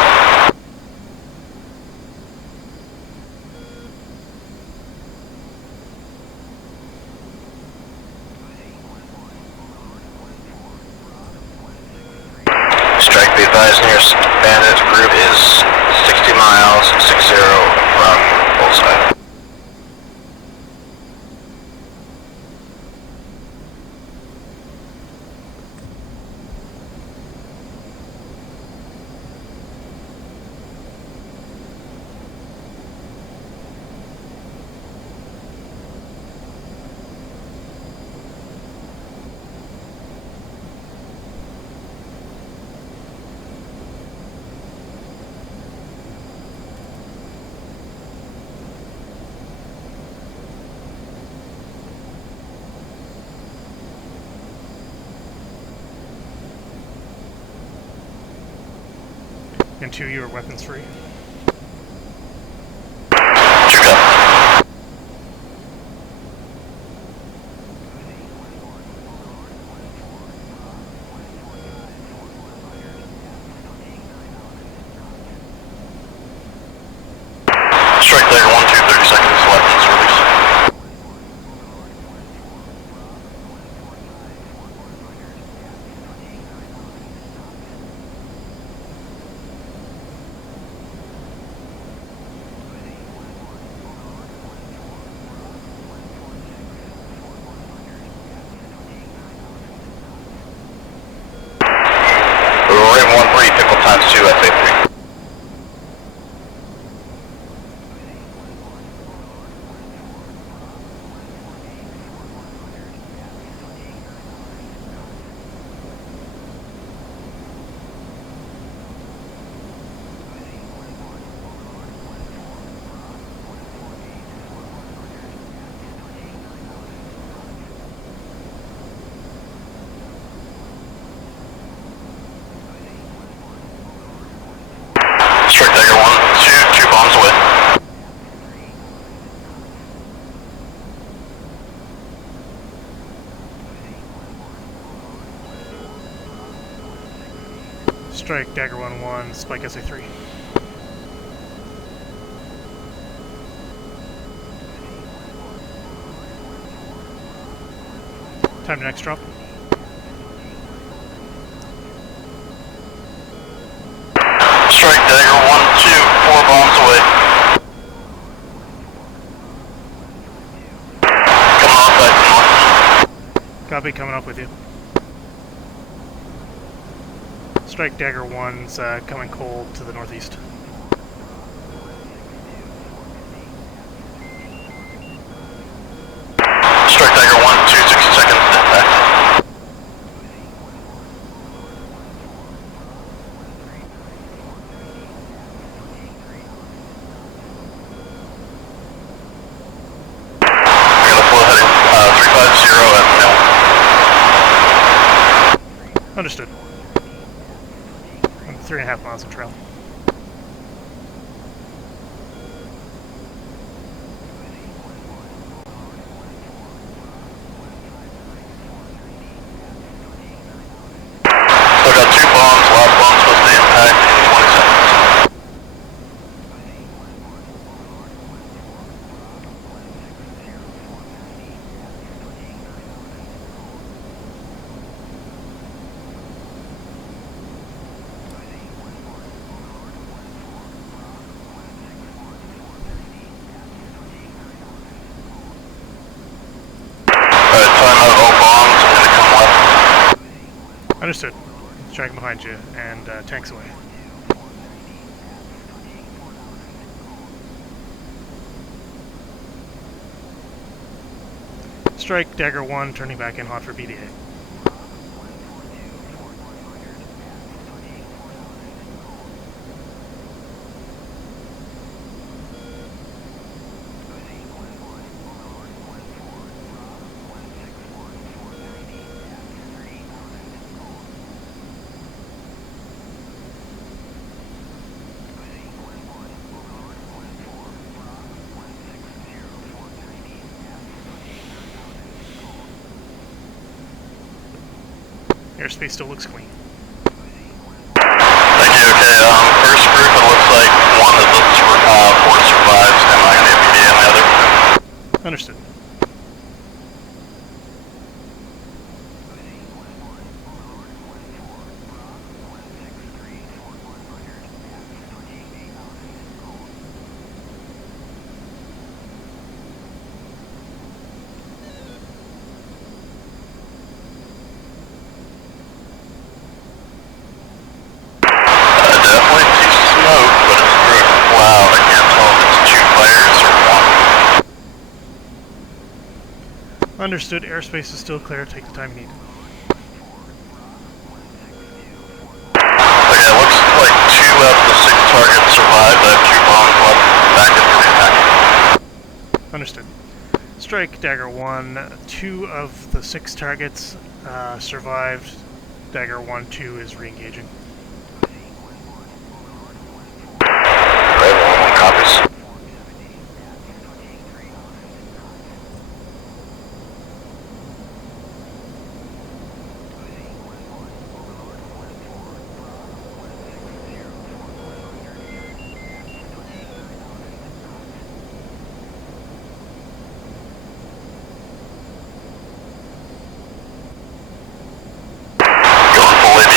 Strike, be advised, nearest bandit group is 60 miles, 60 from Bullseye. And 2, you are weapons free. Check up. Strike Dagger1-2, 30 seconds, weapons release. Raven 1-3, pickle times 2, FA3. Strike Dagger1-2, 2 bombs away. Strike Dagger1-1, spike SA3. Time to next drop. Strike Dagger1-2, 4 bombs away. Coming off back to north. Copy, coming up with you. Strike Dagger1's coming cold to the northeast. Strike Dagger1-2, 60 seconds to impact. We're gonna flow heading 350 at mill. Understood. 3.5 miles of trail. So I got 2 bombs, last bomb's supposed to impact in 20 seconds. Alright, time out of all bombs, I'm gonna come left. Understood. Tracking behind you, and tanks away. Strike, Dagger 1, turning back in hot for BDA. Airspace still looks clean. Thank you, okay, first group it looks like 1 of the 4 survives, and I'm gonna be on the other. Understood. Definitely see smoke, but it's through a cloud. I can't tell if it's 2 players or 1. Understood. Airspace is still clear. Take the time you need. Okay, it looks like 2 out of the 6 targets survived. I have 2 bombs left. Back at 3 attack. Understood. Strike, Dagger 1. 2 of the 6 targets survived. Dagger 1, 2 is re-engaging. Right, 1 copies. Going full AD.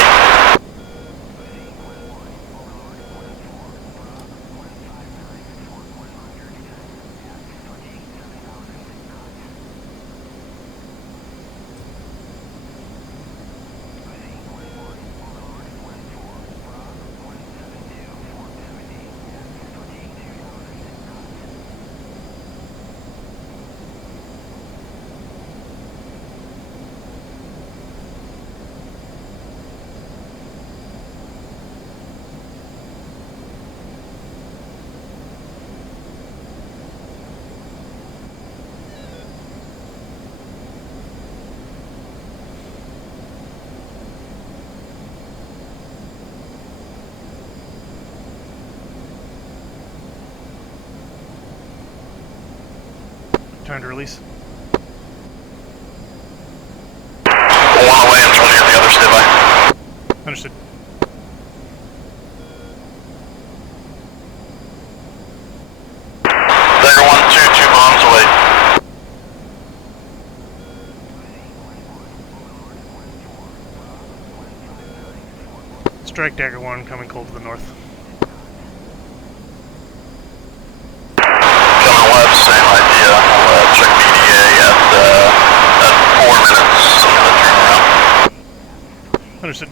Time to release. 1 away and 20 at the other standby. Understood. Dagger 1, 2 bombs away. Strike, Dagger 1, coming cold to the north. Coming left, same idea. I'll check BDA at 4 minutes. I'm gonna turn around. Understood.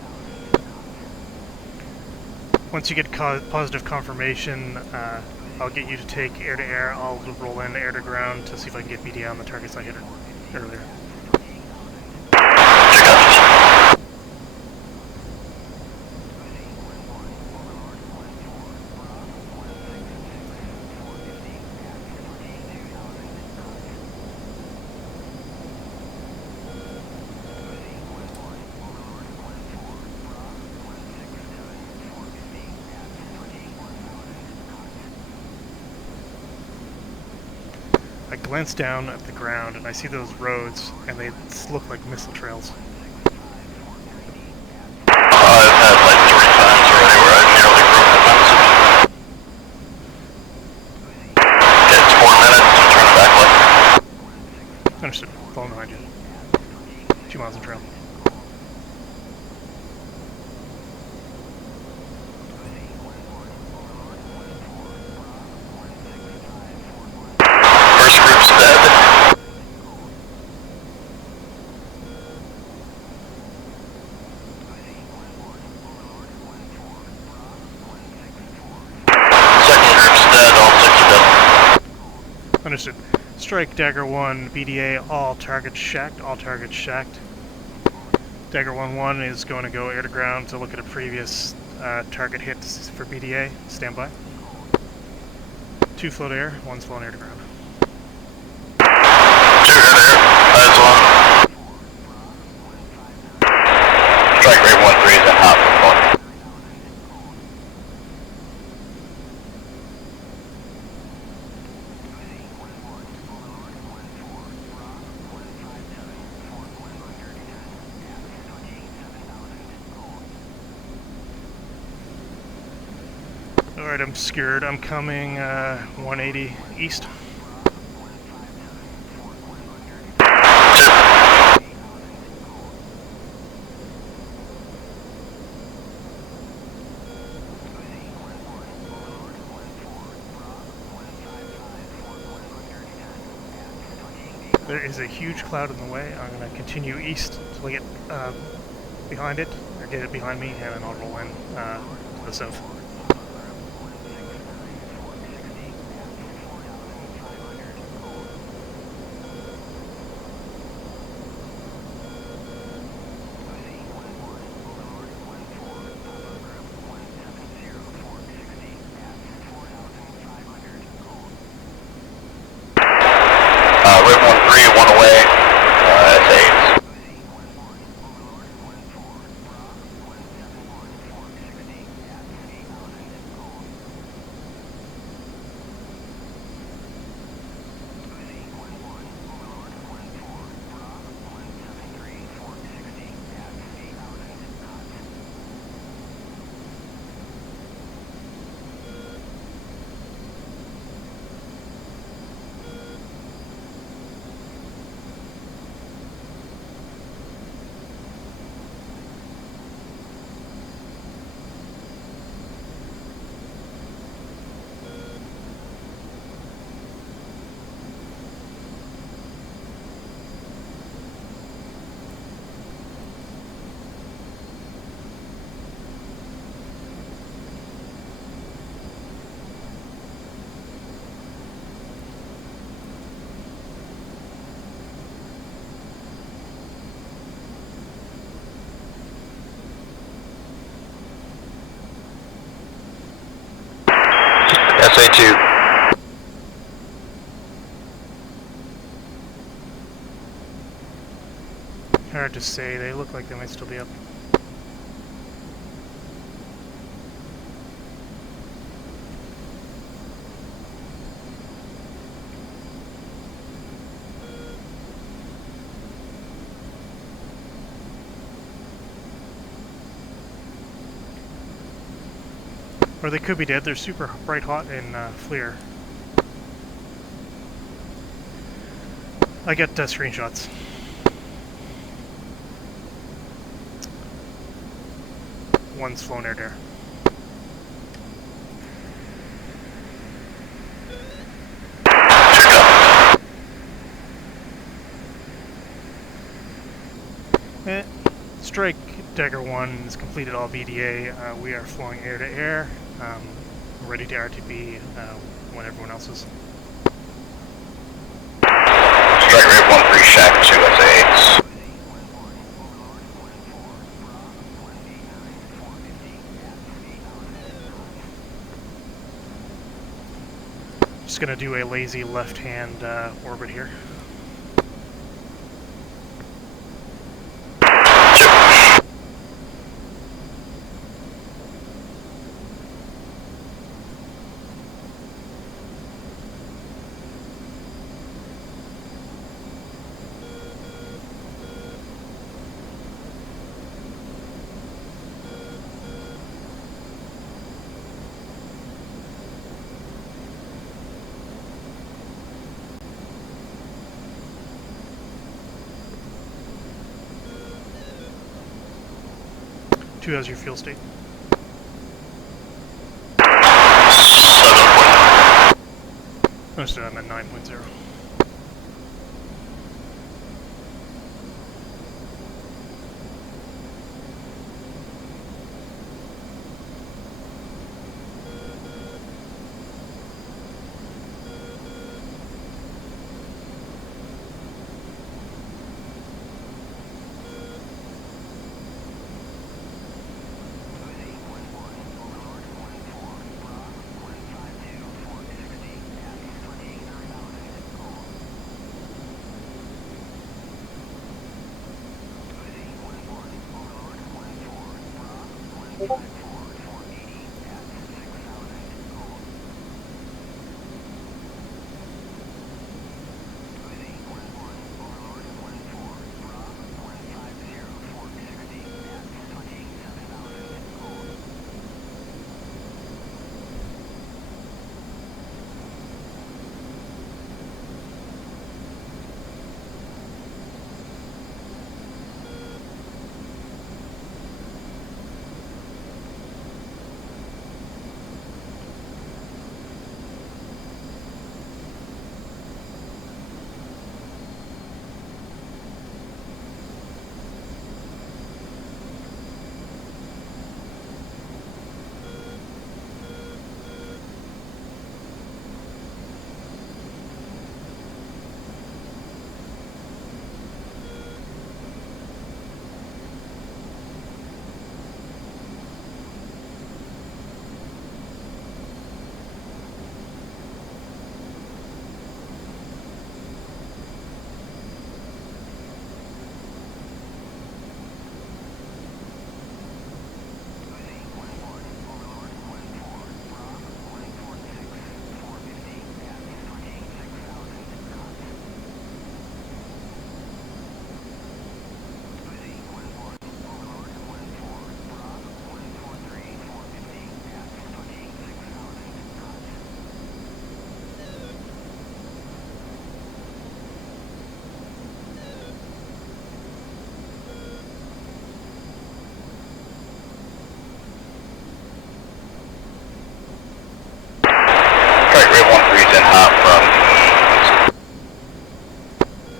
Once you get positive confirmation, I'll get you to take air-to-air. I'll roll in air-to-ground to see if I can get BDA on the targets I hit earlier. Check out. I glance down at the ground and I see those roads, and they look like missile trails. I've had like 3 times already where I've nearly broke the fence. Okay, it's 4 minutes, I'm turning back left. Understood. Falling behind you. 2 miles in trail. First group's dead. Second group's dead, all 6 are dead. Understood. Strike Dagger1, BDA, all targets shacked, all targets shacked. Dagger1-1 is going to go air to ground to look at a previous target hit for BDA. Stand by. 2 float air, 1's flown air to ground. 2 hit air, eyes on. Strike rate 1-3 is in hot for 4. Alright, I'm scared. I'm coming 180 east. There is a huge cloud in the way. I'm going to continue east until I get behind it, or get it behind me, and then I'll roll in to the south. Rate 1-3, 1 away, S8. SA2. Hard to say. They look like they might still be up. Or they could be dead. They're super bright hot in FLIR. I get screenshots. One's flown air to air. Strike Dagger1 has completed all BDA. We are flowing air to air. Ready to RTB when everyone else is. Strike rate 1-3, shack 2 SA8s. Just gonna do a lazy left-hand orbit here. 2 has your fuel state. 7.9. Understood, I'm at 9.0.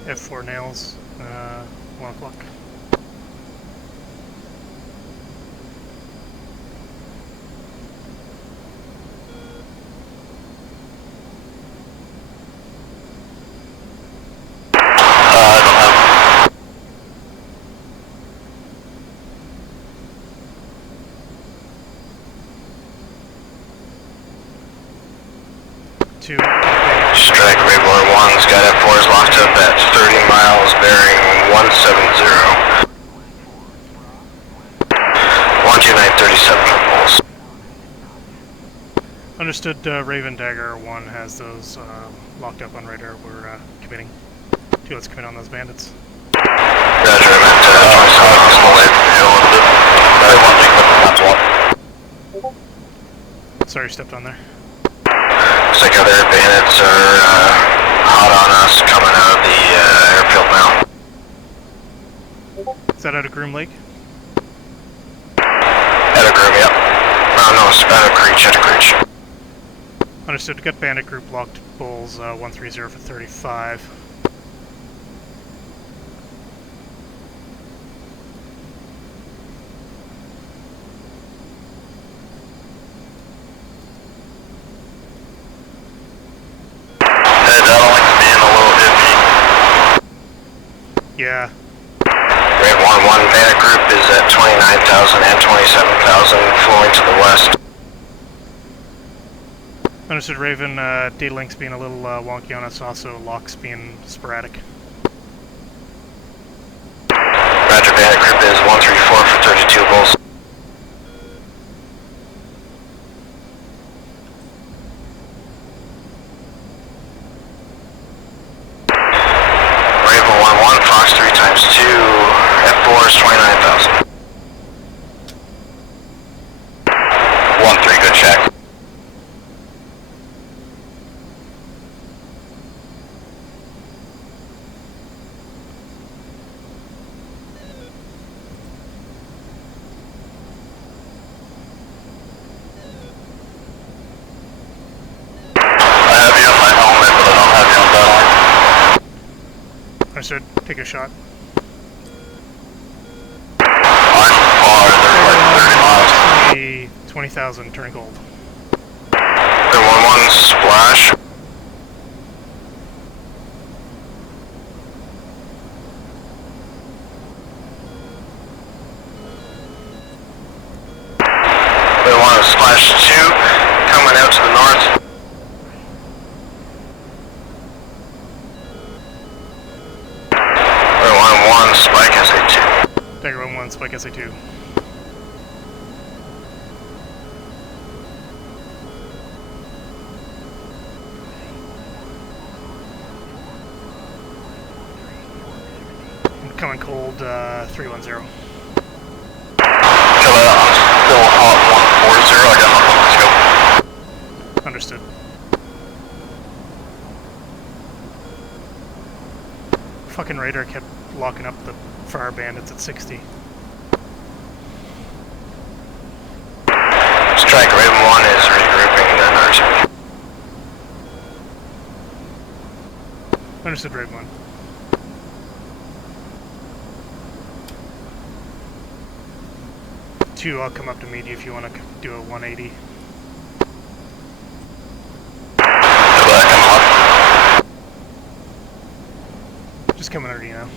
F4 nails, 1 o'clock. I don't have. 2. Strike Redfor 1's got F4s locked up at 30 miles bearing 170. 12937 pulse. Understood, Raven Dagger1 has those locked up on radar. We're committing. 2, let's commit on those bandits. Roger, I'm at 27 miles away. Sorry, stepped on there. Looks like other bandits are hot on us coming out of the airfield now. Is that out of Groom Lake? At a group, yep. No, it's at a creech, Understood, got bandit group locked bulls 130 for 35. Yeah. Red 1-1 bandit group is at 29,000 and 27,000 flowing to the west. Understood, Raven. Data link's being a little wonky on us, also locks being sporadic. Roger, bandit group is 134 for 32 bulls. Raven 1-1, Fox 3 times 2, F4 is 29,000. 1-3, good check. Understood. Take a shot. I'm far, they're like 30 miles. 20,000, turning cold. Then 1-1 splash. Then 1 splash 2, coming out to the north. Then 1-1 spike SA2. Dagger1-1, spike SA2. Coming cold, 310. Kill that, I'm still hot 140, I got nothing, let's go. Understood. Fucking radar kept locking up the fire bandits at 60. Strike Raven 1 is regrouping the nursery. Understood, Raven 1. Two, I'll come up to meet you if you want to do a 180. Just coming under you now.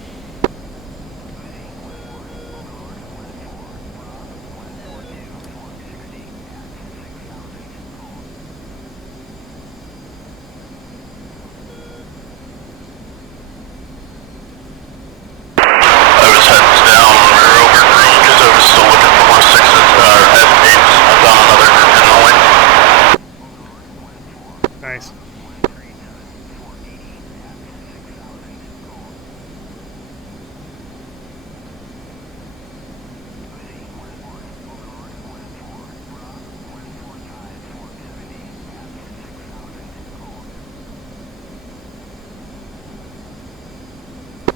Nice.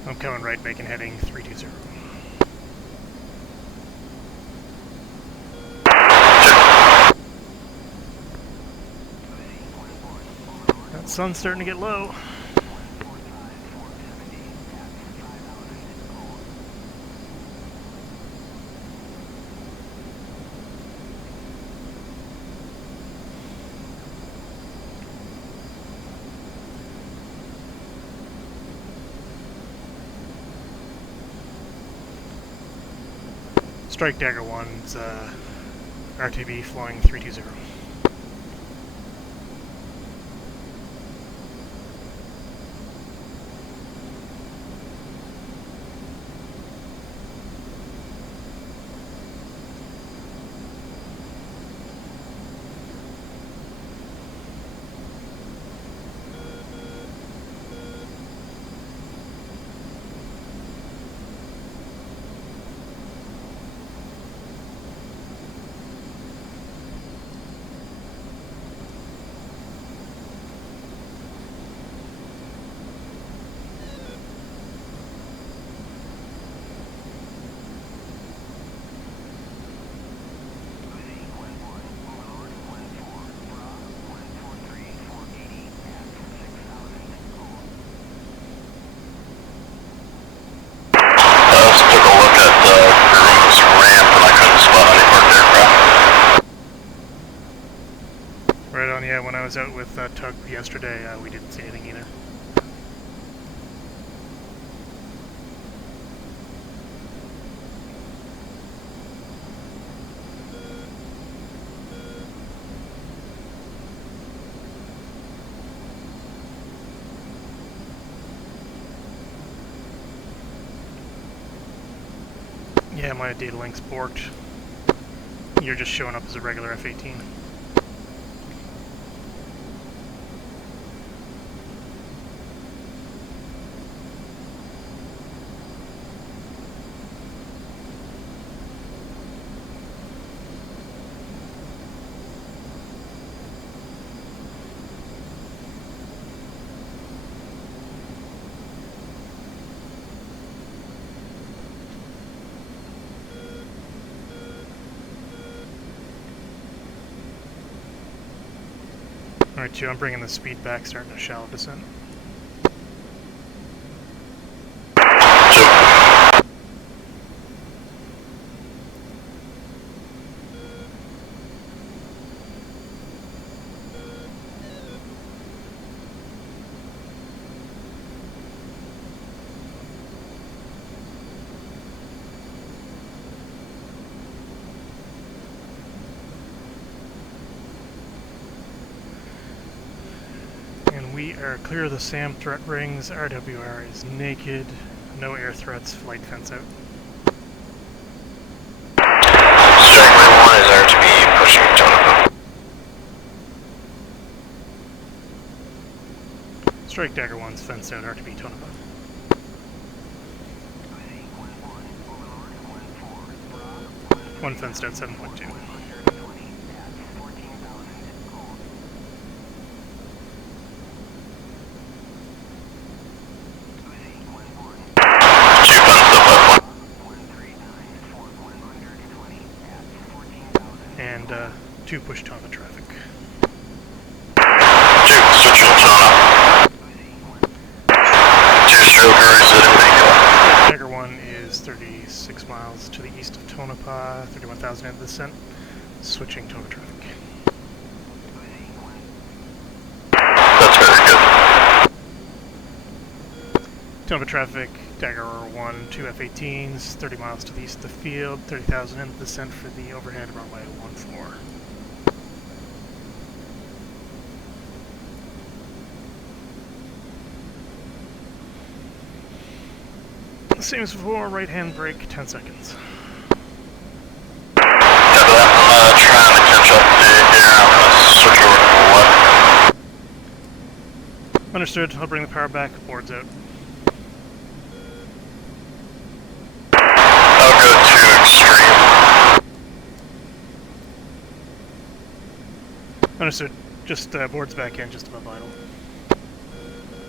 I'm coming right, making heading 320. That sun's starting to get low. Strike Dagger1's RTB flying 320. Yeah, when I was out with Tug yesterday, we didn't see anything either. Yeah, my data link's borked. You're just showing up as a regular F-18. Alright, 2, I'm bringing the speed back, starting a shallow descent. We are clear of the SAM threat rings. RWR is naked. No air threats. Flight fence out. Strike Ram 1 is RTB pushing Tonopah. Strike Dagger 1's fence out. RTB Tonopah. One fenced out 7.2. And 2 push Tonopah traffic. 2, switch on Tonopah. 2 strokers at Mako. Dagger 1 is 36 miles to the east of Tonopah, 31,000 in descent, switching Tonopah traffic. That's very good. Tonopah traffic, Dagger 1, 2 F-18s, 30 miles to the east of the field, 30,000 in descent for the overhead runway 14. Same as before, right hand brake, 10 seconds. Copy that. I'm trying to catch up to here. I'm going to switch over to the left. Understood, I'll bring the power back, boards out. I'll go to extreme. Understood, just boards back in, just above idle.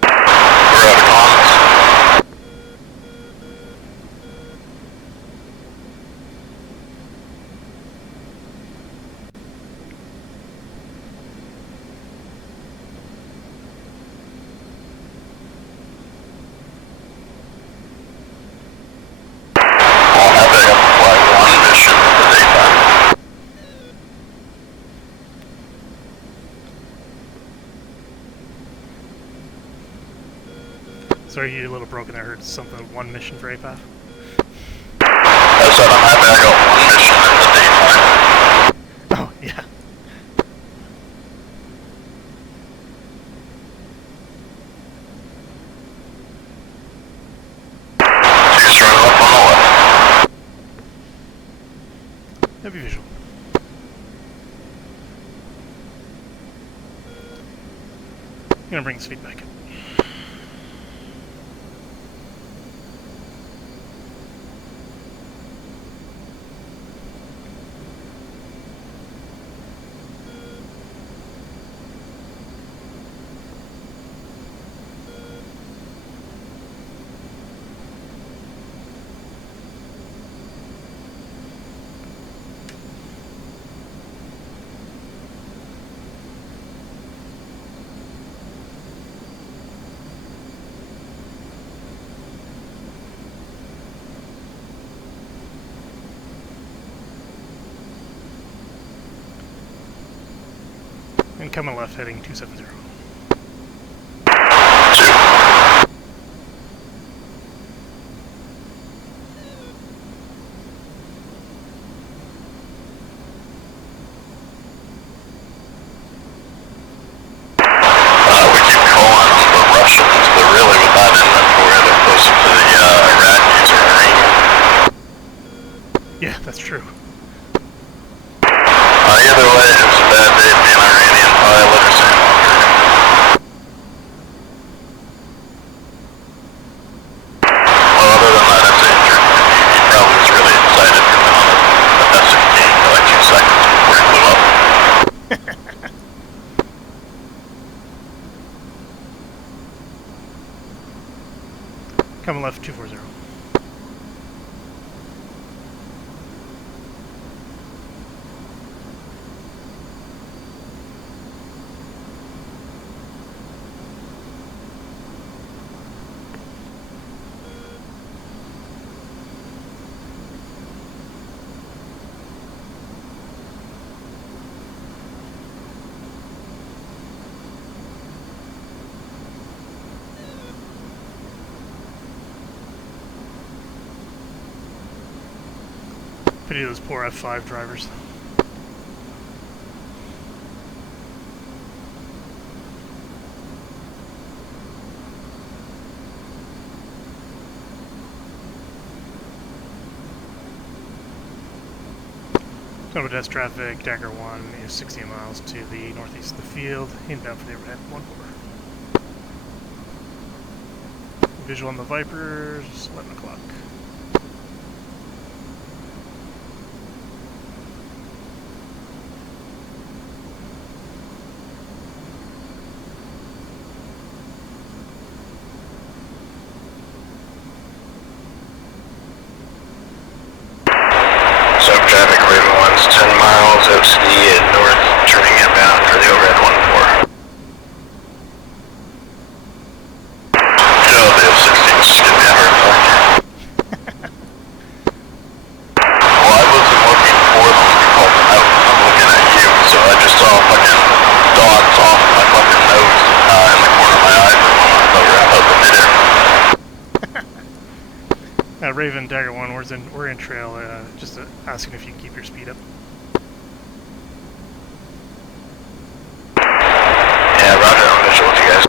We're out of comms. Sorry, you're a little broken there. I heard something, 1 mission for APAF. I said I'm happy I got 1 mission in the daytime. Oh, yeah. He's running up on the left. Heavy visual. I'm gonna bring the speed back in. And coming left, heading 270. We keep calling them the Russians, but really with that inventory, they're closer to the Iraqis or Iranians. Yeah, that's true. Either way, it was a bad day to be an Iranian pilot or something. Well, other than that, it's injured. He probably was really excited coming on a F-16 for like 2 seconds before he blew up. Coming left, 240. Pity those poor F5 drivers. Over test traffic, Dagger 1 is 60 miles to the northeast of the field, inbound for the overhead 1-4. Visual on the Vipers, 11 o'clock. Sub-traffic, Raven 1's 10 miles out to the north, turning inbound for the overhead 1-4. Joe, the 16's just gonna be a hard point. Well, I wasn't looking for them to be called out. I'm looking at you, so I just saw fucking dots off my fucking nose in the corner of my eye for a moment. I thought you were out the midair. Raven, Dagger 1, we're in trail, just asking if you can keep your speed up. Yeah, roger, I'm visual with you guys.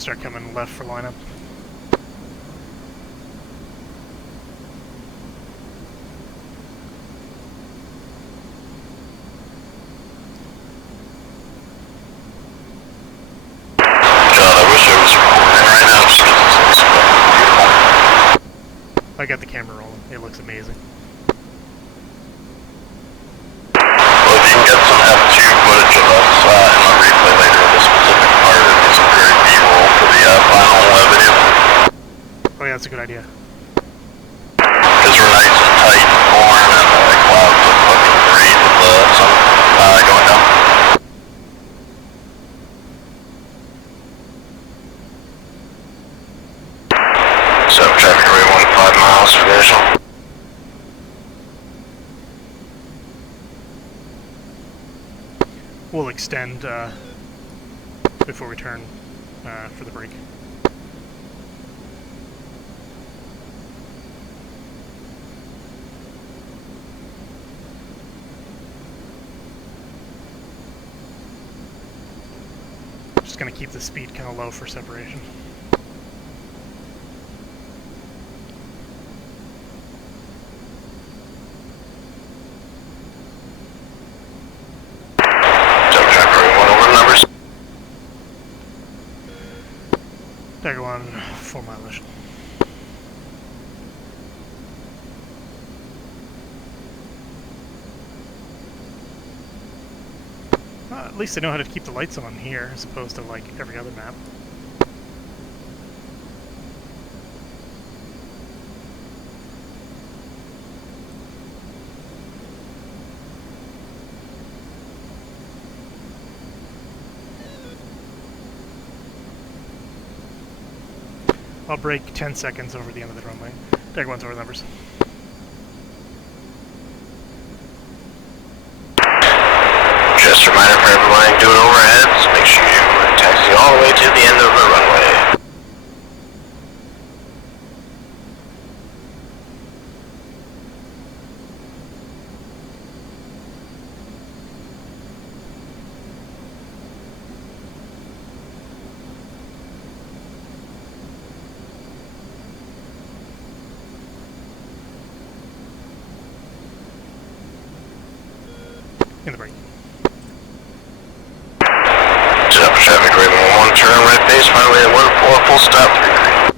Start coming left for lineup. I got the camera rolling. It looks amazing. Well, if you can get some F2 footage of us in the replay later of this specific part, it'd be some great B-roll for the final video. Oh yeah, that's a good idea. Because we're nice and tight and warm, and the clouds look fucking great with the sun going down. So, traffic rate 15 miles for visual. We'll extend before we turn for the break. Just gonna keep the speed kind of low for separation. Dagger 1, 4 mileage. At least I know how to keep the lights on here, as opposed to like every other map. I'll break 10 seconds over the end of the runway. Dagger 1's over the numbers. Just a reminder for everyone doing overheads, make sure you taxi all the way to the end of the runway. In the break. Set up traffic Raven 1, turn right base, runway at 14, full stop, 33.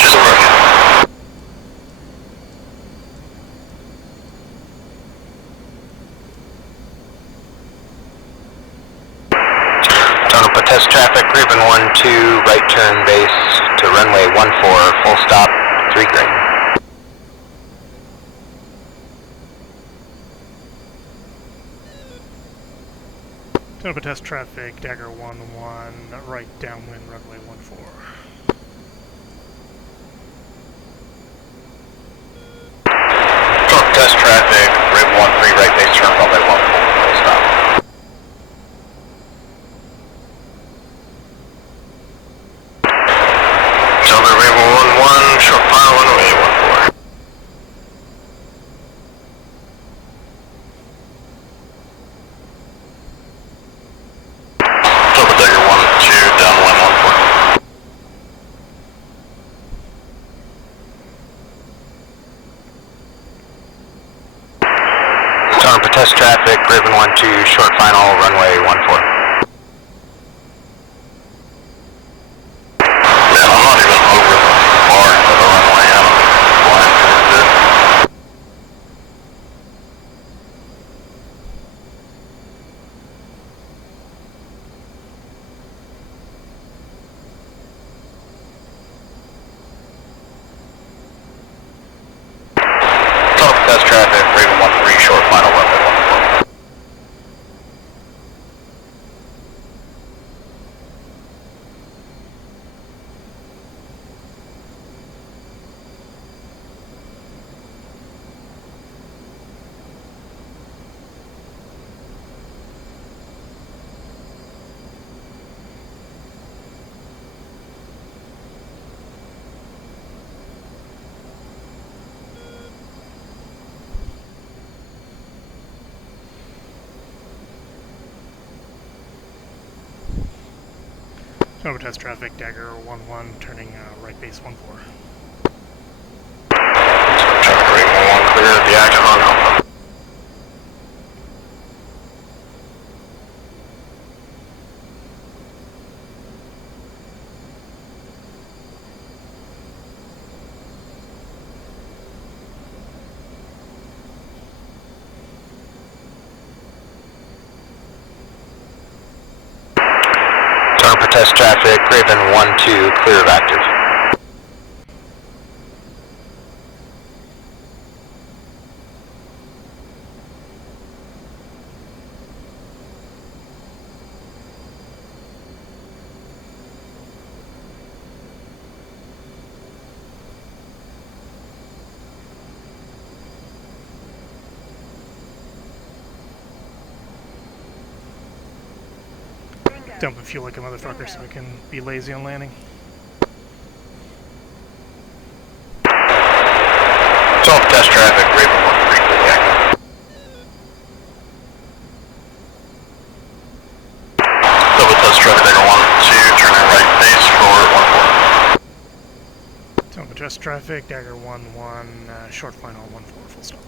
Just working. Total test traffic, Raven 1, 2, right turn base to runway 14, full stop, 3 green. Total test traffic, Dagger 1-1, right downwind, runway 14. Total test traffic, Raven 1, 3, right base turn, runway 14, full stop. for test traffic, Raven 1-2, short final, runway 14. Yeah, I'm not even over the bar to the runway. I'm flying towards it. Total test traffic, Raven 1-3, short final, runway 14. Over test traffic, Dagger1-1, turning right base 14. Traffic Raven 1 clear, the active on Alpha. For test traffic, Raven 1-2, clear of active. Dumping fuel like a motherfucker so I can be lazy on landing. Total test traffic, Raven 1-3, clear of active. Double test traffic, Dagger 1-2, turning right base for 14. Dumping test traffic, Dagger1-1, short final 14, full stop.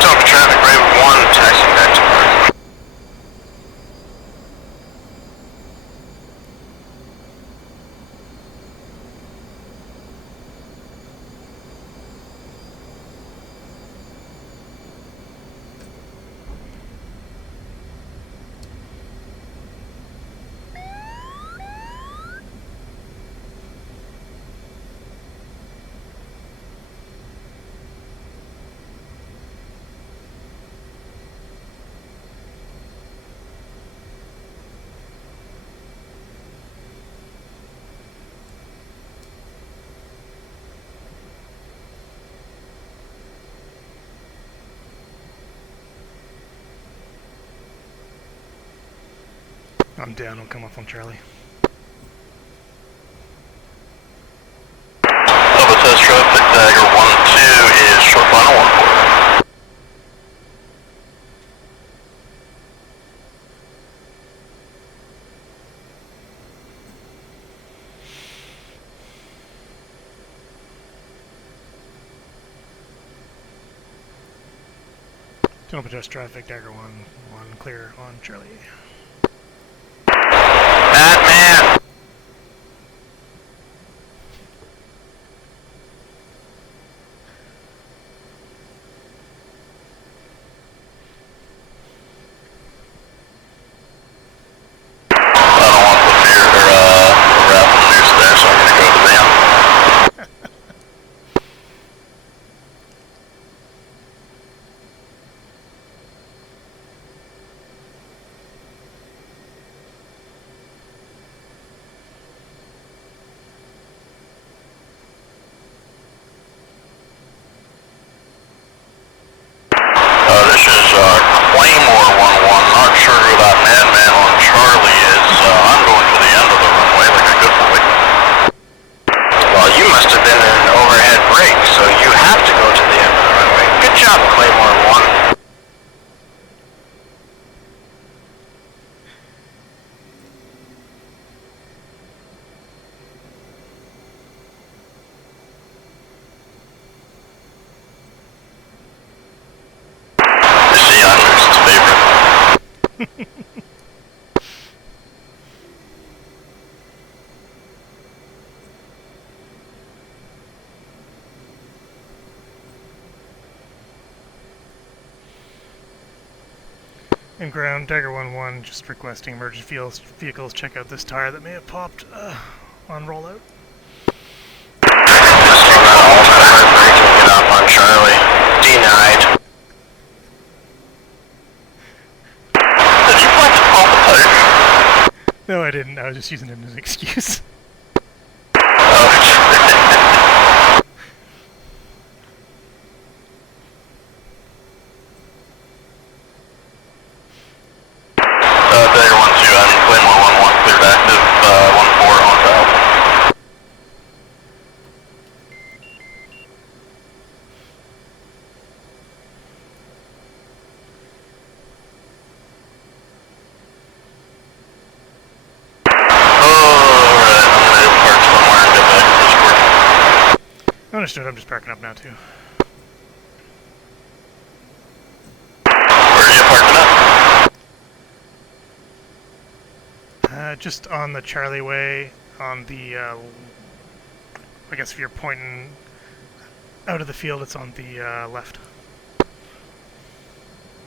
Total traffic, Raven 1, taxiing back to Park. I'm down, I'll come up on Charlie. Double test traffic, Dagger 1-2 is short final 14. Tunnel test traffic, Dagger1-1, clear on Charlie. Batman! I don't want the fear or the raffle noose there, so I'm gonna go to them. And ground, Dagger1-1, just requesting emergency vehicles check out this tire that may have popped on rollout. Just came out all that breaking it up on Charlie. Denied. Did you plan to pump a tire? No, I didn't. I was just using it as an excuse. Dagger1-2, I'm Claymore 1-1, cleared active, 1-4 on valve. Alright, I'm gonna park somewhere and get back to Discord. Understood, I'm just parking up now too. Where are you parking up? Just on the Charlie Way, on the, I guess if you're pointing out of the field, it's on the left.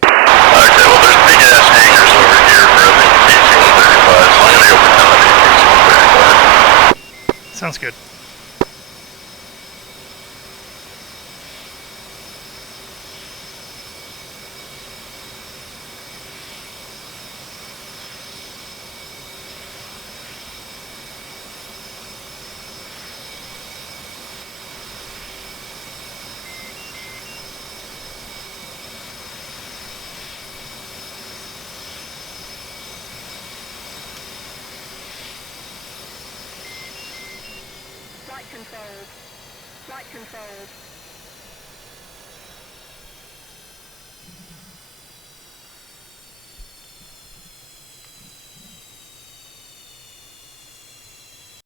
Okay, well there's big ass hangars over here for I think PC-135, so I'm gonna go pretend I'm PC-135. Sounds good. Flight controlled. Flight controlled.